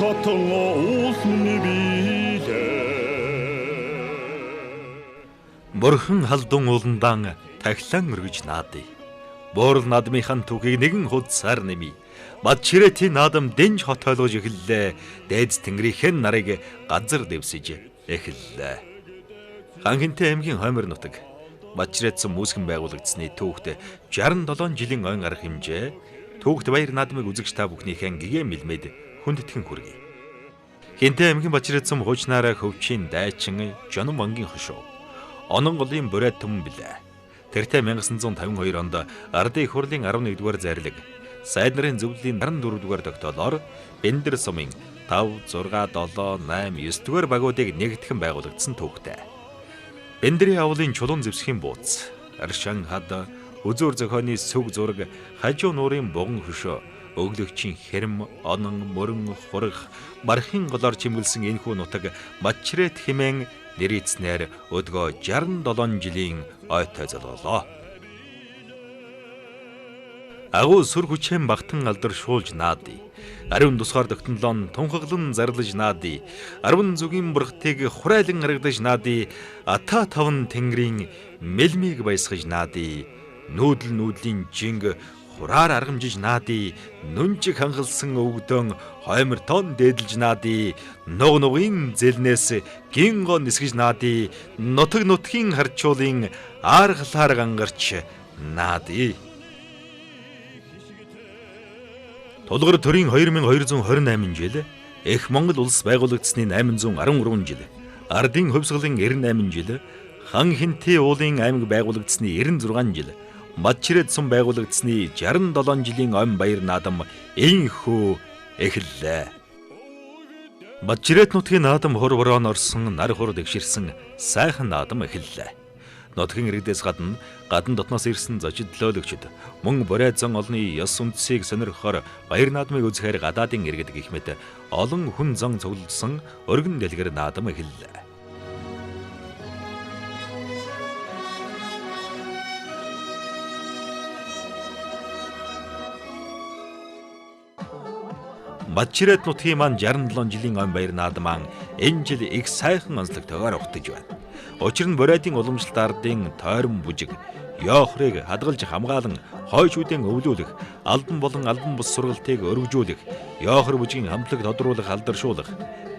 хатан уулны биелээ. Мөрхөн халдун ууландан тахилан өргөж наадъя. Буурал наадмынхан түүхийг нэгэн хуудсаар нэмий. Мад чирэтийн наадам дэнж хот ойлгож эхэллээ. Дээд тэнгэрийн нарыг газар дэвсэж эхэллээ. Ханхинтэй аймгийн хоймор нутаг Мачирэтсэн үүсгэн байгуулагдсны түүхт 67 жилийн ойн арга хэмжээ түүхт баяр наадмыг үзэгч та бүхнийхэн гэгээ мэлмэд хүндэтгэн хүргэе. Хинтэй аймгийн Мачирэтсэн хуучнаараа хөвчийн дайчин Жонон мангийн хошуу онон голын бурайд түмэн билээ. Тэртээ 1952 онд Ардын их хурлын 11-р зарлиг сайд нарын зөвлөлийн 14-р тогтоолоор Бэндэр сумын 5, 6, 7, 8, 9-р багуудыг нэгтгэн байгуулагдсан түүхтэй. Бэндрийн авлын чулуун зэвсгийн бууц, аршан хад, үзүүр зохионы сүг зураг, хажуу нуурын буган хөшөө, өглөгчийн хэрэм, онон, мөрөн, хурах, мархийн голоор чимгэлсэн энэхүү нутаг Мачирэт хэмээн нэрийцнээр өдгөө 67 жилийн ойтой залголоо. Агуу сүр хүчээр багтан алдар шуулж наадъя. Ариун тусгаар тогтнолон тунхаглан зарлаж наадъя. Арван зүгийн бурхтыг хурайлан харагдаж наадъя. Ата таван тэнгэрийн мэлмиг баясгаж наадъя. Нүүдлийн жинг хураар аргамжиж наадъя. Нүнчиг хангалсан өвгдөн хоймор тон дээдэлж наадъя. Нугын зэлнээс гинго нисгэж наадъя. Нутгийн харчуулын ааргалаар гангарч наадъя. Тулгар төрийн 2228 жил, Эх Монгол улс байгуулагдсны 813 жил, Ардын хөвсгөлын 98 жил, Хан Хинтээ уулын аймаг байгуулагдсны 96 жил, Мачирэт сум байгуулагдсны 67 жилийн ойн баяр наадам энхүү эхэллээ. Мачирэт нутгийн наадам хор бороонд орсон нар хур дэгширсэн сайхан наадам эхэллээ. Нутгийн иргэдээс гадна дотноос ирсэн зочид төлөөлөгчд мөн бурайд зан олны ёс үндсийг сонирхохоор баяр наадмыг үзэхээр гадаадын иргэд гэх мэт олон хүн зан цуглуулсан өргөн дэлгэр наадам эхэллээ. Мачирэт нутгийн маань 67 жилийн ойн баяр наадмаа энэ жил их сайхан онцлогтойгоор ухтаж байна. Учир нь бурайдын уламжлалт ардын тойрон бүжиг, ёохрыг хадгалж хамгаалan хойшүүдэн өвлүүлэх, албан болон албан бус сургалтыг өргөжүүлэх, ёохор бүжгийн хамтлаг тодруулах, алдаршуулах,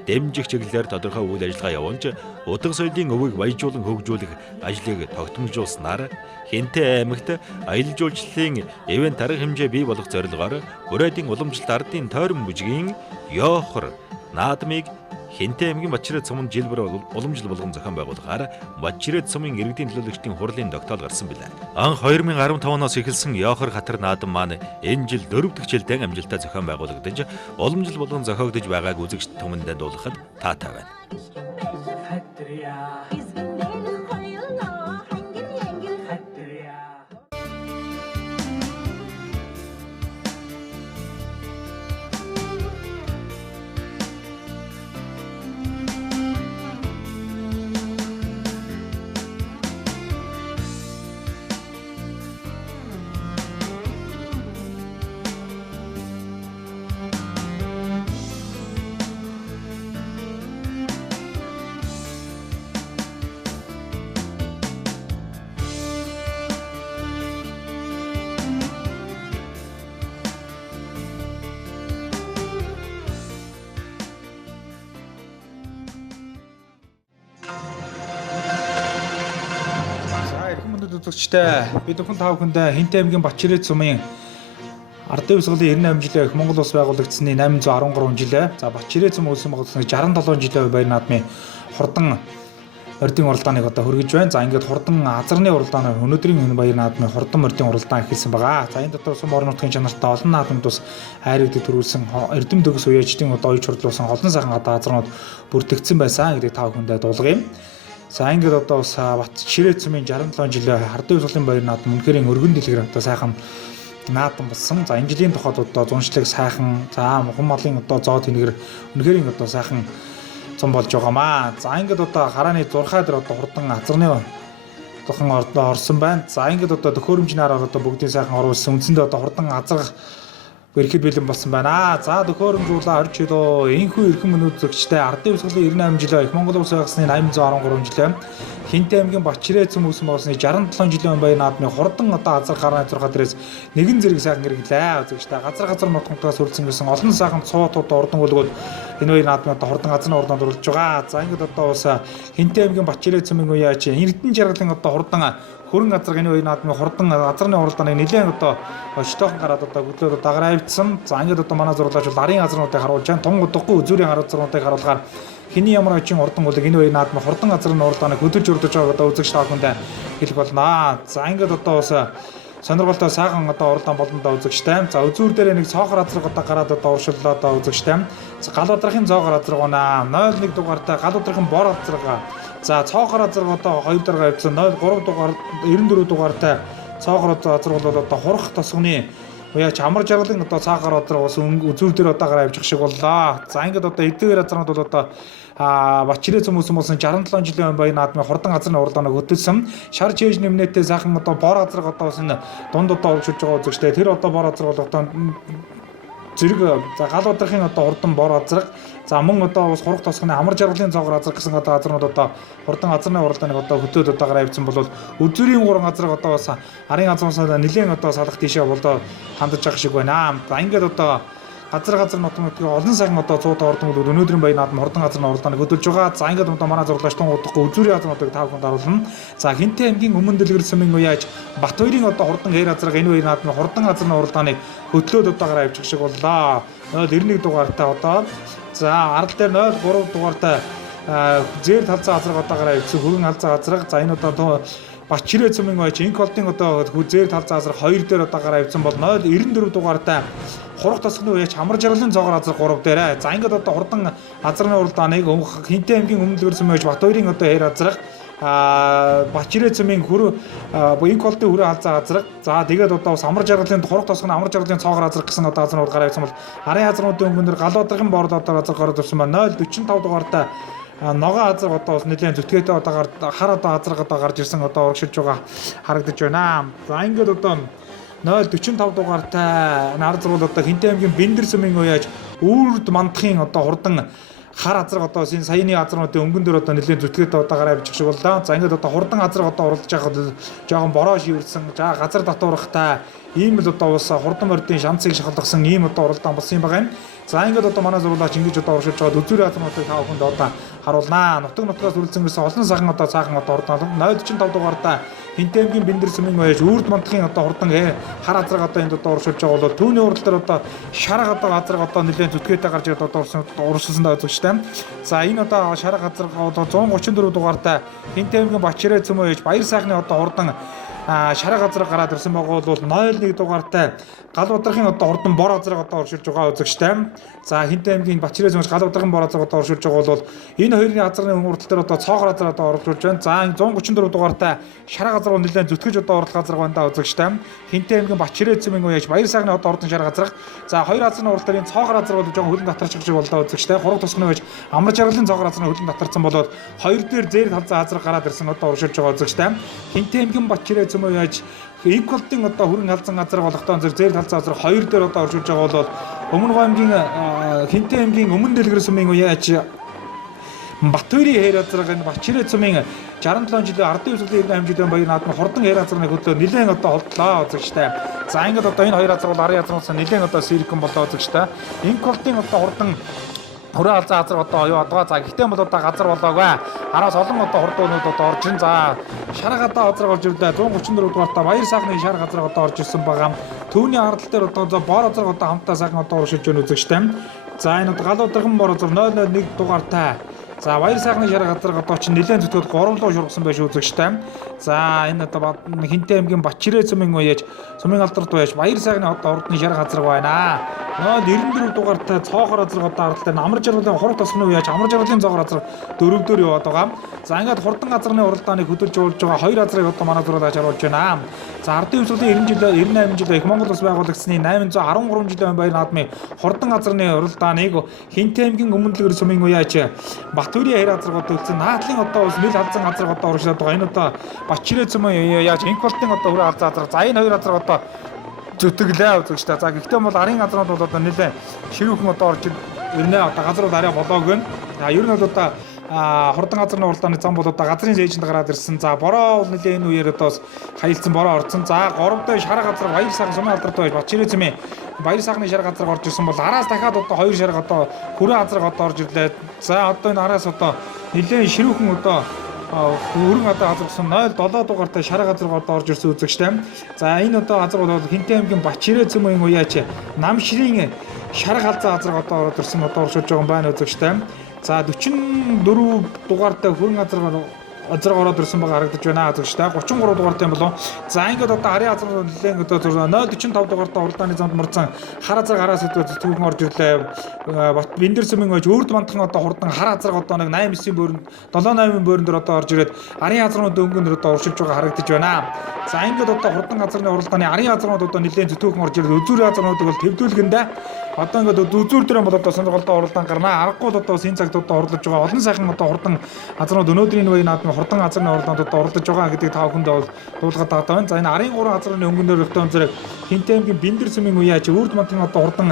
дэмжих чиглэлээр тодорхой үйл ажиллагаа явуулж, утга соёлын өвийг баяжуулан хөгжүүлэх ажлыг тогтмолжуулснаар Хинтээ аймагт аялал жуулчлалын ивент арга хэмжээ бий болох зорилгоор бурайдын уламжлалт ардын тойрон бүжгийн ёохор наадмыг Хинтээ аймгийн Мачирэт сумын жилбэр уламжлал болгон зохион байгуулахаар Мачирэт сумын иргэдийн төлөөлөгчдийн хурлын тогтоол гарсан билээ. Анх 2015 оноос эхэлсэн Ёохор хатар наадам маань энэ жил 4 дахь жилдээ амжилттай зохион байгуулагдаж, уламжлал болгон зохиогдож байгааг үзэгч түмэндээ дуулгахад таатай байна. Бид бүхэн та бүхэндээ Хинтээ аймгийн Мачирэт сумын Ардын хөвсгөлийн 98 жилийн Эх Монгол улс байгуулагдсны 813 жилээ. За Мачирэт сум улсын байгуулагдсны 67 жилийн баяр наадмын хурдан мордын уралдааныг одоо хүргэж байна. За ингээд хурдан азарны уралдааны өнөөдрийн энэ баяр наадмын хурдан мордын уралдаан эхэлсэн байгаа. За энэ дотор сум орон нутгийн чанартай олон наадамд бас хайрыг төрүүлсэн эрдэм төгс уяачдын одоо оёж хурлуулсан олон сайхан одоо азарнууд бүртгэгдсэн байсан гэдгийг та бүхэндээ дуулгая. За ингээд одоо бас Мачирэт сумын 67 жилийн Ардын хөвсгөлийн баяр наадам үнэхээр өргөн дэлгэр одоо сайхан наадам болсон. За энэ жилийн тухайд одоо зуншлаг сайхан, за хүн малын одоо зоо тэнгэр үнэхээр одоо сайхан зам болж байгаамаа. За ингээд одоо харааны зурхаа дээр одоо хурдан азарны тохон орсон байна. За ингээд одоо төхөөрөмжнөр одоо бүгдийн сайхан оруулсан. Үндсэндээ одоо хурдан азарх Ирэхэд бэлэн болсон байна. За төхөөрөмжуулаа орж ирөө. Энэхүү эрхэм мөнүүд зөгчтэй ардын үсгэлийн 98 жилийн их Монгол Улс байгасны 813 жилийн Хинтээ аймгийн Бачирээ цэм үүсэн болсны 67 жилийн баяр наадмын хурдан одоо азар гарааны 6 дээрээс нэгэн зэрэг сайхан хэрэглээ. Зөгчтэй газар нутгантаас үрдсэн гэсэн олон сайхан цуутууд урдан хөлгөөд энэ баяр наадмын одоо хурдан газрын урданд оруулж байгаа. За ингээд одоо бас Хинтээ аймгийн Бачирээ цэмийн үеач Эрдэнэ жаргалын одоо хурдан хөрөн газар гэнэ баяр наадмын хурдан газрын уралдааныг нэлээд одоо штохон гараад одоо хөдлөөд дагараа авчихсан. За ингээд одоо манай зурлаач бол арын газруудыг харуулж байгаа. Тун удахгүй үзүүрийн газруудыг харуулгаар хэний ямар очин хурдан үлэг энэ баяр наадмын хурдан газрын уралдааныг хөдөж урдж байгааг одоо үзэгч та бүхэнд хэлэх болно. За ингээд одоо бас сонирхолтой сайхан одоо уралдаан болондоо үзэгчтэй. За үзүүр дээр нэг цоохор азраг одоо гараад одоо уршиллаа одоо үзэгчтэй. Гал удрахын цоохор азраг унаа 01 дугаартай гал удрахын бор азраг. За цоохор азраг одоо 2 дарга авсан 03 дугаар 94 дугаартай цоохор азраг бол одоо хурах тосгоны уяач амар жаргалын одоо цаахаар одрог бас үзүүр дээр одоо гараа авчих шиг боллоо. За ингээд одоо эдгээр газрууд бол одоо Бачирээ цэм үүсэн болсон 67 жилийн баяр наадмын хурдан газрын уралдааныг хөтөлсөн. Шар чийж нэмнэтээ сайхан одоо бор азраг одоо бас энэ дунд одоо урагшилж байгаа үзэгчтэй. Тэр одоо бор азраг бол одоо зэрэг за гал удрахын одоо хурдан бор азраг. За мөн одоо бас хурах тосгоны амар жаргалын цоогор азраг гэсэн одоо газрууд одоо хурдан газрын уралдааныг одоо хөтөөд одоо гараа авсан бол үзүүрийн 3 газраг одоо бас арын газраас нэлээд одоо салах тийшээ болоо хандаж байгаа шиг байна. За ингээд одоо газар нутгийн олон сайхан одоо 100 ордон бол өнөөдрийн баяр наадам хурдан газрын уралдааныг хөтөлж байгаа. За ингээд одоо манай зурлаач тун удахгүй үзүүрийн газруудыг тав хүнд харуулна. За Хинтээ аймгийн өмнө дэлгэр сүмийн уяач Батбаярын одоо хурдан хэр газрыг энэ баяр наадмын хурдан газрын уралдааныг хөтлөөд одоо гараа авчих шиг боллоо. 91 дугаартай одоо за арал дээр 03 дугаартай зээл талцаа азраг одоо гараа авчихсан хөрөн алзаа азраг. За энэ одоо Бачирээ цэмийн уяач инколтын одоо зээл талцаа азраг 2 дээр одоо гараа авчихсан бол 94 дугаартай хурах тосгоны уяач амар жаргалын цоогор азраг 3 дээрээ. За ингээд одоо хурдан азрын уралдааныг Хинтээ аймгийн өмнө дэлгэр сүмийн уяач Батбаярын одоо хэр азраг Бачирээ цэмийн инколтын хүрээ алзаа азраг. За тэгээд одоо бас амар жаргалын хурах тосгоны амар жаргалын цоогор азраг гэсэн одоо азрууд гараа авчихсан бол арын азруудын өмнөр гал удрахын борд одоо азраг гараад ирсэн байна. 045 дугаартай ногоо азраг одоо бас нэлээд зүтгээтэй одоо хар одоо азраг одоо гарч ирсэн одоо урагшилж байгаа харагдаж байна. За ингээд одоо 045 дугаартай нар зурвал одоо Хинтээ аймгийн Бэндэр сүмийн уяач Үрд мандахын одоо хурдан хар азраг одоо энэ саяны азруудын өнгөн дөр одоо нэлээд зүтгээтэй одоо гараа авчих шиг боллоо. За ингээд одоо хурдан азраг одоо уралдаж байхад жоохон бороо шивэрсэн. За газар татуурахтай ийм л одоо бас хурдан мордын шанцыг шахалгасан ийм одоо уралдаан болсон юм байгаа юм. За ингээд одоо манай зурлаач ингэж одоо урагшилж байгаа үзүүрийн азруудыг тав хүнд одоо харуулнаа. Нутгаас үргэлжлэн гэсэн олон сайхан одоо цаахан одоо уралдаан 045 дугаартай Хинтээ аймгийн Бэндэр сүмийн уяач Үрд мандахын одоо хурдан хар азраг одоо энд одоо урагшилж байгаа бол түүний урал дээр одоо шарга одоо азраг одоо нэлээд зүтгээтэй гарч ирээд одоо урагшилсан даа үзэгчтэй. За энэ одоо шарга азраг одоо 134 дугаартай Хинтээ аймгийн Бачирээ цэм уяач Баяр сайхны одоо хурдан шарга азраг гараад ирсэн байгаа бол 01 дугаартай гал удрахын одоо хурдан бор азраг одоо урагшилж байгаа үзэгчтэй. За Хинтээ аймгийн Бачирээ цэм гал удрахын бор азраг одоо урагшилж байгаа бол энэ хоёрын азрын урал дээр одоо цоохор азраг одоо урагшилж байна. За 134 дугаартай шарга азраг нэлээд зүтгэж одоо урлах азраг байна да үзэгчтэй. Хинтээ аймгийн Бачирээ цэмийн уяач Баяр сайхны одоо хурдан шарга азраг. За хоёр азрын урал дээр энэ цоохор азраг бол жоохон хөлн татарч шиг боллоо үзэгчтэй. Хураг тосгоны уяач амар жаргалын цоохор азрын хөлн татарсан болоод хоёр дээр зээл талцаа азраг гараад ирсэн одоо урагшилж байгаа үзэгчтэй. Хинтээ аймгийн Бачирээ цэм уяач инколтын одоо хөрөн алзан азраг болохтой зээл талцаа азраг хоёр дээр одоо урагшилж байгаа бол Өмнө аймгийн Хинтээ аймгийн өмнө дэлгэр сүмийн уяач Батбаярын хэр азраг энэ Бачирээ цэмийн 67 жилийн ардын үсгэлийн 98 жилийн баяр наадмын хурдан хэр азрагны хөдлөө нэлээд одоо холдлоо үзэгчтэй. За ингээд одоо энэ хоёр азраг бол арын азрагаас нэлээд одоо сэргэн болоо үзэгчтэй. Инколтын одоо хурдан хөрөө алзаа азраг одоо юу одгоо за гэхдээ бол одоо газар болоогүй. Араас олон одоо хурдуунууд одоо орж ин за шарга одоо азраг орж ирлээ 134 дугаартай Баяр сайхны шарга азраг одоо орж ирсэн байгаа. Түүний арал дээр одоо бор азраг одоо хамтаа сайхан одоо урагшилж байна үзэгчтэй. За энэ гал удрагын бор азраг 001 дугаартай за Баяр сайхны шарга азраг одоо чинь нэлээд зүтгэд 3 луу шургасан байж үзэгчтэй. За энэ одоо Хинтээ аймгийн Бачирээ цэмийн уяач сумын алдарт байж Баяр сайхны одоо урдны шарга азраг байна. 94 дугаартай цоохор азраг одоо арал дээр амар жаргалын хураг тосгоны уяач амар жаргалын цоохор азраг дөрөвдөр яваад байгаа. За ингээд хурдан азрын уралдааныг хөдөлж уулж байгаа хоёр азрыг одоо манай зурлаач харуулж байна. За ардын үсгэлийн 98 жилийн их Монгол Улс байгуулагдсны 813 жилийн баяр наадмын хурдан азрын уралдааныг Хинтээ аймгийн өмнө дэлгэр сүмийн уяач Батбаярын хэр азраг одоо үлдсэн наадлын одоо бас нэл алзан азраг одоо урагшлаад байгаа. Энэ одоо Бачирээ цэм уяач инколтын одоо хүрээ алзан азраг. За энэ хоёр азраг одоо зүтгэлээ үзэгчтэй. За гэхдээ бол арын газрууд бол одоо нэлээд ширүүхэн одоо орж ирнэ. Одоо газрууд арай болоогүй нь. Ер нь бол одоо хурдан газрын уралдааны зам бол одоо газрын зээжинд гараад ирсэн. За бороо бол нэлээд энэ үеэр одоо хаялцсан бороо орсон. За 3 дахь шар газар баяр сайхан сумын алдартай байж Бачирээ цэмийн баяр сайхны шар газар орж ирсэн бол араас дахиад одоо 2 шар одоо хүрээ газар одоо орж ирлээ. За одоо энэ араас одоо нэлээд ширүүхэн одоо өргөн одоо газарсан 07 дугаартай шар газар одоо орж ирсэн үзэгчтэй. За энэ одоо газар бол Хинтээ аймгийн Бачирээ цэмийн уяач намшрын шар галзаа газар одоо орж ирсэн одоо оршуулж байгаа юм байна үзэгчтэй. За 44 дугаартай хөрөн газар ороод ирсэн байгаа харагдаж байна зөвштэй 33 дугаартай юм болов. За ингээд одоо ари газар нэлээд одоо 045 дугаартай уралдааны замд мурцсан хар газар гараас түүхэн орж ирлээ. Биндэр сүмийн байж өөрд мандхан одоо хурдан хар газар одоо нэг 8-9 бөөрөнд 7-8 бөөрөнд одоо орж ирээд ари газрууд өнгөнд одоо уршилж байгаа харагдаж байна. За ингээд одоо хурдан газрын уралдааны ари газрууд одоо нэлээд зүтүүхэн орж ирээд үзүүр газруудыг бол төвдүүлгэндээ одоо ингээд үзүүр дээр бол одоо сонирхолтой уралдаан гарнаа. Аргагүй одоо энэ цагт одоо орлож байгаа олон сайхан одоо хурдан газрууд өнөөдрийн үеийн наадмын хурдан газрын уралдаанд одоо орлож байгаа гэдгийг та бүхэндээ бол дуулгаад байгаа байна. За энэ арын 3 газрын өнгөнөр өгтөн зэрэг Хинтээ аймгийн Биндэр сүмийн уяач Үрд мантын одоо хурдан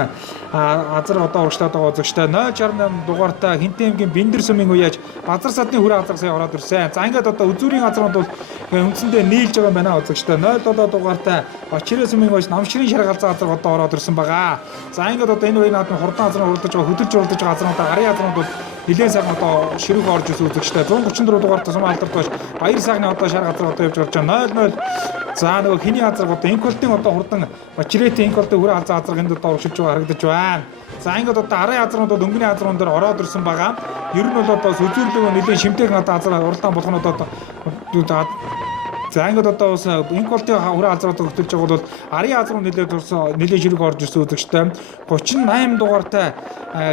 газар одоо урагшлаад байгаа үзэгчтэй 068 дугаартай Хинтээ аймгийн Биндэр сүмийн уяач Базар садны хүрээ газар сая ороод ирсэн. За ингээд одоо үзүүрийн газрууд бол үндсэндээ нийлж байгаа юм байна үзэгчтэй 07 дугаартай Бачирээ сүмийн уяач Намшрын шар газар одоо ороод ирсэн байгаа. За ингээд одоо энэ үеийн наадмын хурдан газрын уралдаж байгаа хөдөлж уралдаж байгаа газруудаар арын газрууд бол нэлээд сайхан одоо ширүүх орж ирсэн үзэгчтэй 134 дугаартай сум алдарт байж баяр сайхны одоо шар газар одоо явж гарч байгаа 00. За нөгөө хиний газар одоо инколтын одоо хурдан Бачирээтэй инколтын хүрээ газар энд одоо урагшилж байгаа харагдаж байна. За ингээд одоо арын газрууд бол өнгөний газрууд дээр ороод ирсэн байгаа. Ер нь бол одоо үзүүлэлт нэлээд шимтэйхэн одоо газар уралдаан болох нь одоо за ингээд одоо бас инколтын хүрээ газрууд хөтөлж байгаа бол арын газрууд нэлээд ширүүх орж ирсэн үзэгчтэй 38 дугаартай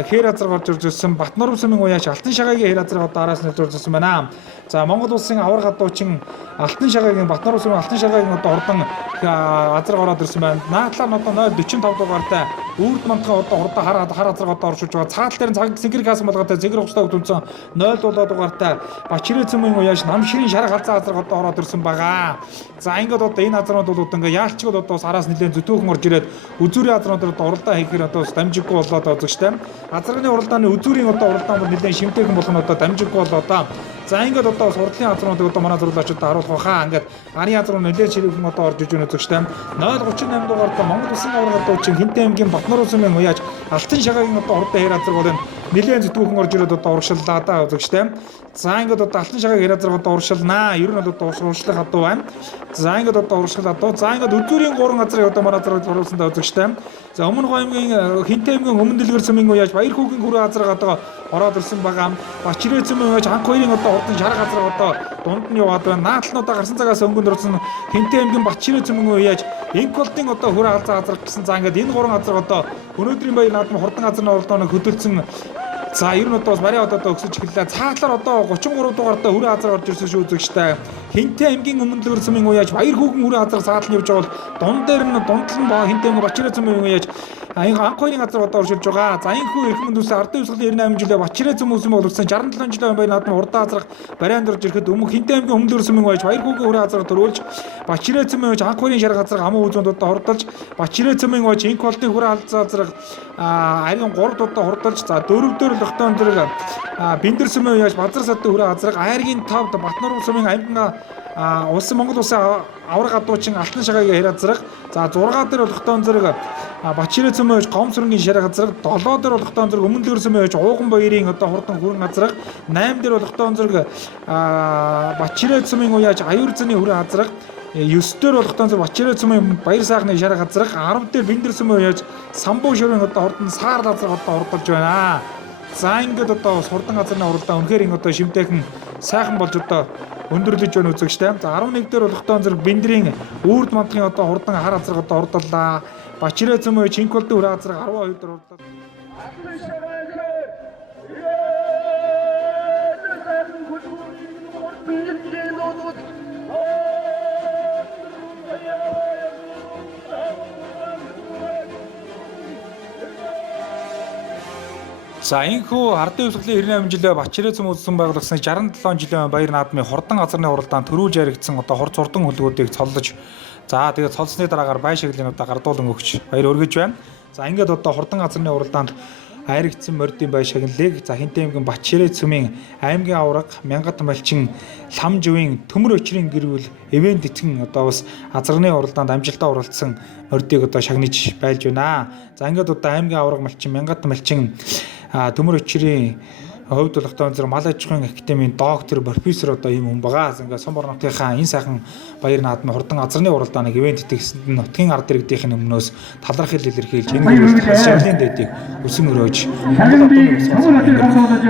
хээр газар орж ирсэн Батноров сүмийн уяач Алтан шагаагийн хээр газар одоо араас нэлж урж ирсэн байна. За Монгол улсын авар гадуучин Алтан шагаагийн Батноров сүмийн Алтан шагаагийн одоо хурдан газар ороод ирсэн байна. Наадлаа нь одоо 045 дугаартай Үрд мантхан одоо хурдан хар газар одоо оршуулж байгаа. Цагаал дээр цаг сэнгэр хаасан болготой зэгэр ухстай хөтөлсөн 0 дугаартай Бачирээ цэмийн уяач Намшрын шар галзаа газар одоо ороод ирсэн байгаа. За ингээд одоо энэ газрууд бол одоо ингээ яалчгал одоо араас нэлээд зүтүүхэн орж ирээд үзүүрийн газрууд одоо уралдаан хийхээр одоо дамжиггүй болоод байгаа шүү дээ. Газрын уралдааны үзүүрийн одоо уралдаан бол нэлээд шимтэйхэн болох нь одоо дамжиггүй болоод за ингээд одоо урдлын газруудыг одоо манай зурлаачид харуулах хаа ингээд арын газрууд нэлээд ширүүхэн одоо орж иж өгнө шүү дээ. 038 дугаартай Монгол улсын авар гадуучин Хинтээ аймгийн Батноров сүмийн уяач Алтан шагаагийн одоо хурдан хээр газар бол нэлээд зүтүүхэн орж ирээд одоо урагшлаа даа үзэг шүү дээ. За ингээд одоо Алтан шагаагийн хээр газар одоо урагшлнаа. Ер нь бол одоо урагшлах хадуу байна. За ингээд одоо урагшлах хадуу. За ингээд үзүүрийн 3 газрыг одоо манай зурлаад оруулсан даа үзэг шүү дээ. За өмнө аймгийн Хинтээ аймгийн өмнө дэлгэр сүмийн уяач Баяр хүүгийн хүрээ газар одоо ороод ирсэн байгаа. Бачирээ сүмийн уяач анх хоёрын одоо хурдан шар газар одоо дунд нь яваад байна. Наадлын одоо гарсан цагаас өнгөнд орсон Хинтээ аймгийн Бачирээ сүмийн уяач инколтын одоо хүрээ газар гэсэн. За ингээд энэ 3 газар одоо өнөөдрийн баяр наадмын хурдан газрын уралдааныг хөдөлсөн. За ер нь одоо бас барай одоо өксөж эхэллээ. Цаатлаар одоо 33 дугаартай хүрээ газар орж ирсэн шүү үзэгчтэй. Хинтээ аймгийн өмнө дэлгэр сүмийн уяач Баяр хүүгийн хүрээ газар цаатлан явж байгаа бол дунд дээр нь дундлан ба Хинтээ аймгийн Бачирээ сүмийн уяач анх хоёрын газар одоо оршилж байгаа. За энэ хүү их мэнд үсээ ардын үсгэлийн 98 жилээ Бачирээ сүм үсэм боловсон 67 жилийн баяр наадмын урдаа газар барайнд орж ирэхэд өмнө Хинтээ аймгийн өмнө дэлгэр сүмийн уяач Баяр хүүгийн хүрээ газар төрүүлж Бачирээ сүмийн уяач анх хоёрын шар газар амуу үзүүнд одоо хурдалж Бачирээ сүмийн уяач инколтын хүрээ газар ариун 3 удаа хурдалж за 4 дээр тогтоон зэрэг Биндэр сүмийн уяач Базар садны хүрээ газрыг айргийн 5 Батноров сүмийн аймгийн улсын Монгол улсын авар гадуучин Алтан шагаагийн хээр газрыг за 6 дээр тогтоон зэрэг Бачирээ сүмийн уяач Гомсрынгийн шар газрыг 7 дээр тогтоон зэрэг Өмнө дэлгэр сүмийн уяач Ууган баярын одоо хурдан хүрэн газрыг 8 дээр тогтоон зэрэг Бачирээ сүмийн уяач Аюур зэний хүрээ газрыг 9 дээр тогтоон зэрэг Бачирээ сүмийн баяр сайхны шар газрыг 10 дээр Биндэр сүмийн уяач Самбуу ширийн одоо хурдан саар газар одоо хурдалж байна. За ингээд одоо хурдан газрын уралдаан үнэхээр одоо шимтэйхэн сайхан болж одоо өндөрлөж байна үзэгчтэй. За 11 дээр тогтоон зэрэг Биндрийн Үрд мантгийн одоо хурдан хар газар одоо урдаллаа. Бачирээ сүмийн Чинколтын хүрээ газар 12 дээр урдаллаа. За энэхүү ардын өвсгөлийн 98 жилээ Бачирээ цэм үзсэн байгуулагдсны 67 жилийн баяр наадмын хурдан газрын уралдаанд төрүүлж яригдсан одоо хурц урдан хөлгүүдийг цоллож за тэгээд цолсны дараагаар бай шиглэнүүдээ гардуулан өгч баяр өргөж байна. За ингээд одоо хурдан газрын уралдаанд айрагдсан мордын бай шагналыг за Хинтээ аймгийн Бачирээ цэмийн аймгийн авраг Мянгат малчин лам живийн төмөр өчрийн гэрүүл эвент эцгэн одоо бас азарганы уралдаанд амжилтаа оролцсон мордыг одоо шагнаж байлж байна. За ингээд одоо аймгийн авраг малчин Мянгат малчин төмөр өчрийн хувьд бол одоо зөв мал аж ахуйн академийн доктор профессор одоо ийм хүн байгаа. Ингээ Сомбор нутгийнхаа энэ сайхан баяр наадмын хурдан азрны уралдааны ивент итгэсэнд нутгийн ард иргэдийн өмнөөс талархал илэрхийлж энэ үйлчлэл шагналын дэдийг өсөн өрөөж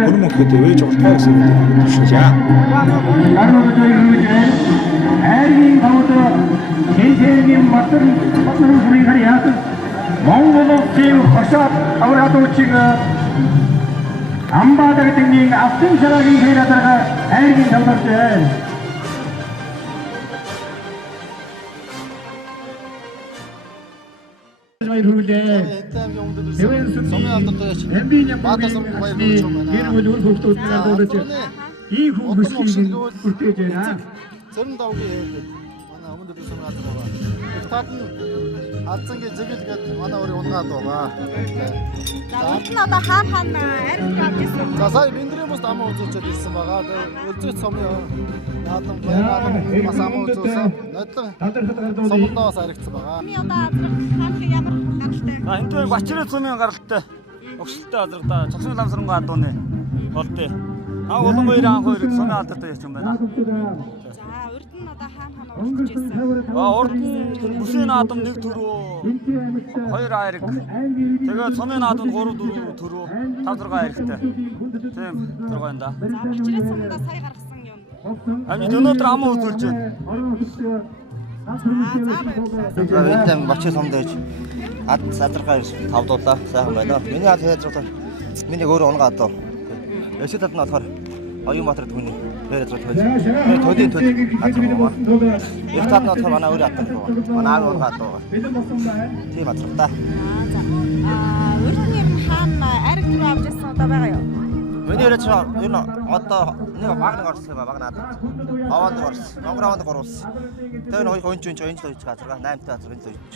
мөн мөнхөд өвэж болтгой гэсэн үг төшөөлье. Айргийн тавд Хинтээгийн батар хүрийн харьяат Монгол улсын хашаад авраадуучиг Амбаадагтгийн автын шараагийн хэрэтарга айргийн тавдарч байна. Баяр хүргэлээ. Хэвэн сүмийн алдартай эмбийн баатар сүмийн баяр хүргэж байна. Гэр бүл үр хөвгтүүдийг алдуулж ийм хүн хөсгийг бүртгэж байна. Зөрн давгийн хэлээд манай өмнөд төсөв наадмаа байгаа. Их таад нь алзангийн зэгэлгээд манай өөрийн унгаад байгаа. За энэ одоо хаана арилж авч ирсэн. За сая биндрийн бус амаа үзүүлж ирсэн байгаа. Үлзий цомын наадам бас амаа үзүүлсэн. Нодлон сомноос харагдсан байгаа. Миний одоо хаана ямар гаралтай. Хинтээ Бачирээ цөмийн гаралтай. Огшилтой азрагдаа цогцны ламсрангуй адууны болтой. Улан баярын анх хоёрыг сумын алдартай яч юм байна. За урд нь одоо хаана уралдаж ирсэн. Урд нь бүсийн наадам 1 төрөө 2 айраг. Тэгээд сумын наадам 3 4 төрөө 5 6 айрагтай. Тийм 6 юм да. За Бачирээ цөмөндөө сая гаргасан юм. Амин өнөөдөр амаа үзүүлж байна. За Энд Бачирээ сумдаж ад садрахаар тавдуулаа сайхан байна. Миний ад хийж байгаа. Миний өөрөө унгаа одоо. Эсэд тад нь болохоор Оюунбаатар түүний нэрээр зурж байна. Тэр төдийн төд атгаа. Их тад нь болохоор манай өөрөө атгаа. Манай аав унгаа атгаа. Тийм атгаа. урд нь юм хаана ариг руу авч ирсэн одоо байгаа юу? Миний өөрөө ер нь одоо нэг багнаг орсон баг надад. Аваад орсон. Номроод гурвалсан. Тэр нь ойн ч ойн ч ойж газар 8 та газар энэ ойж.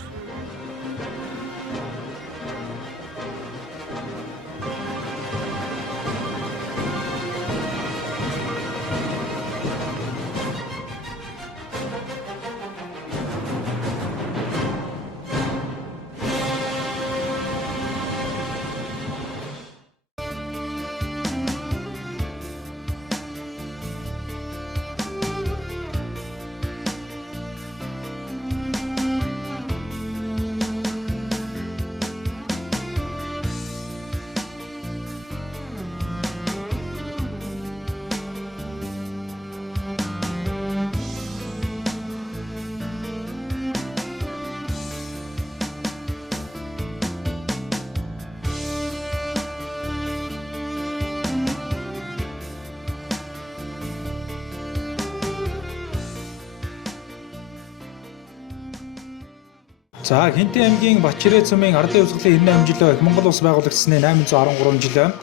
За Хинтээ аймгийн Бачирээ цөмийн ардын өвсгөлийн 98 жилийн Монгол улс байгуулагдсны 813 жилээ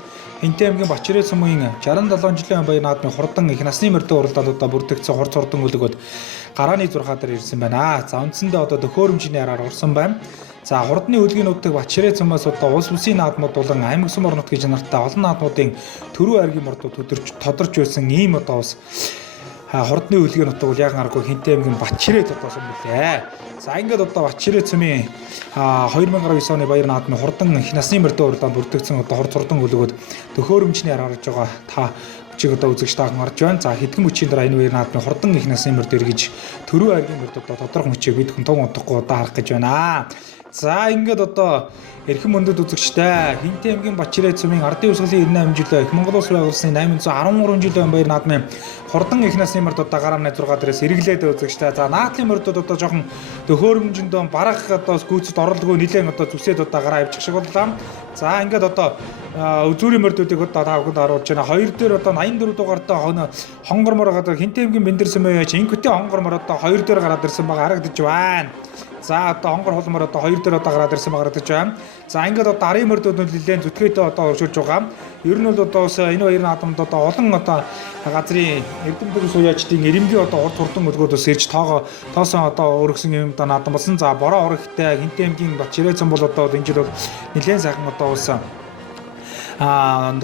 Хинтээ аймгийн Бачирээ цөмийн 67 жилийн баяр наадмын хурдан их насны морьтой уралдаануудаа бүртгэгдсэн хурц хурдан хөлгөөд гарааны 6 дээр ирсэн байна. За үндсэндээ одоо төхөөрөмжийн араар урсан байна. За хурдны үлгийнүүдийг Бачирээ цөмөөс одоо улс бүсийн наадмууд болон аймаг сум орон нутгийн жанртай олон наадмуудын төрөө айргийн мордууд тодорч байсан ийм одоо бас хурдны үлгийн нутаг бол яг аргагүй Хинтээ аймгийн Бачирээ тодоосон билээ. За ингээд одоо Бачирээ цөмийн 2019 оны баяр наадмын хурдан их насны морьтой уралдаанд бүртгэгдсэн одоо хурц хурдан хөлгөөд төхөөрөмжний араар гарч байгаа та чиг одоо үзэгч таахан орж байна. За хэдхэн мөчийн дараа энэ баяр наадмын хурдан их насны морьд эргэж төрөө айргийн морьд одоо тодорхой мөчийг бид хүн тун удахгүй одоо харах гэж байна. За ингээд одоо эрхэм мөндөд үзэгчтэй Хинтээ аймгийн Бачирээ цөмийн ардын өвсгөлийн 98 жилийн их Монгол улс байгуулсны 813 жилийн баяр наадмын хурдан их насны морьд одоо гарааны 6 дээрээс эргэлээд үзэгчтэй. За наадлын морьдод одоо жоохон төхөөрөмжөндөө барах одоо гүйцэд оролцоогүй нэлээд одоо зүсээд одоо гараа авчих шиг боллоо. За ингээд одоо үзүүрийн морьдуудыг одоо та бүхэнд харуулж байна. Хоёр дээр одоо 84 дугаартай хонгормор одоо Хинтээ аймгийн Бэндэр сүмээ инкүтэ хонгормор одоо хоёр дээр гараад ирсэн байгаа харагдаж байна. За одоо хонгор холмор одоо 2 дээр одоо гараад ирсэн байгаа гэж байна. За ингээд одоо арын мөрдүүд нь нэлээд зүтгээтэй одоо өршөлж байгаа. Ер нь бол одоо бас энэ хоёр наадамд одоо олон одоо газрын эрдэмтэн сууяачдын ирэмбий одоо урд хурдан өлгөөдөөс ирж тоосон одоо өргөсөн юм одоо наадам болсон. За бороо урагтай Хинтээ аймгийн Батчирээцэн бол одоо энэ жил бол нэлээд сайхан одоо болсон.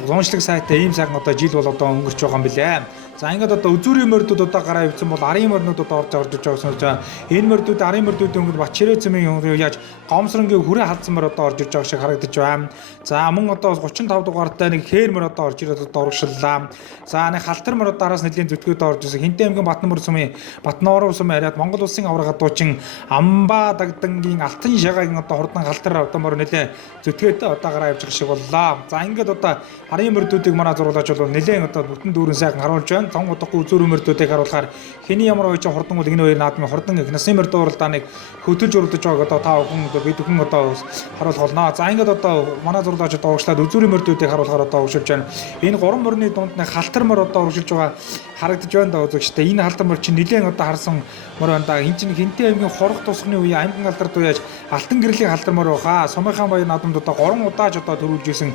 Зуншлаг сайтай ийм сайхан одоо жил бол одоо өнгөрч байгаа юм билээ. За ингээд одоо үзүүрийн мордууд одоо гараа ивсэн бол арын мордууд одоо орж байгаа гэсэн чинь энэ мордууд арын мордуудын өнгөнд Батчирээцэн яаж гомсронгийн хүрээ халдсанмаар одоо орж ирж байгаа шиг харагдаж байна. За мөн одоо 35 дугаартай нэг хээрмөр одоо орж ирээд одоо урагшлаа. За нэг халтар мөр дараас нэлийн зүтгээд орж ирсэн Хинтээ аймгийн Батнамөр сумын Батноров сум хараад Монгол улсын авраг дуучин Амбаа дагдангийн Алтан шагагийн одоо хурдан халтар автомор нэлээ зүтгээд одоо гараа явж байгаа шиг боллоо. За ингээд одоо арын мордуудыг манай зурлаач бол нэлээ одоо бүтэн дүүрэн сайхан харуулж байна. Том удахгүй үзүүр мөрдүүдийг харуулахаар хэний ямар байж хурдан бол энэ хоёр наадмын хурдан их насны мөрд уралдааныг хөтөлж урдж байгааг одоо та бүхэн бид бүхэн одоо харуулах болно. За ингээд одоо манай зурлаач одоо урагшлаад үзүүрийн мөрдүүдийг харуулахаар одоо урагшилж байна. Энэ 3 мөрний дунд нэг халтар мөр одоо урагшилж байгаа харагдаж байна да үзэгчтэй. Энэ халтар мөр чинь нэлээд одоо харсан мөр байна да. Энэ чинь Хинтээ аймгийн хорох тусганы үеийн аймгийн алдар туяаж алтан гэрлийн халтар мөр баха. Сумынхаа баяр наадамд одоо 3 удааж одоо төрүүлж исэн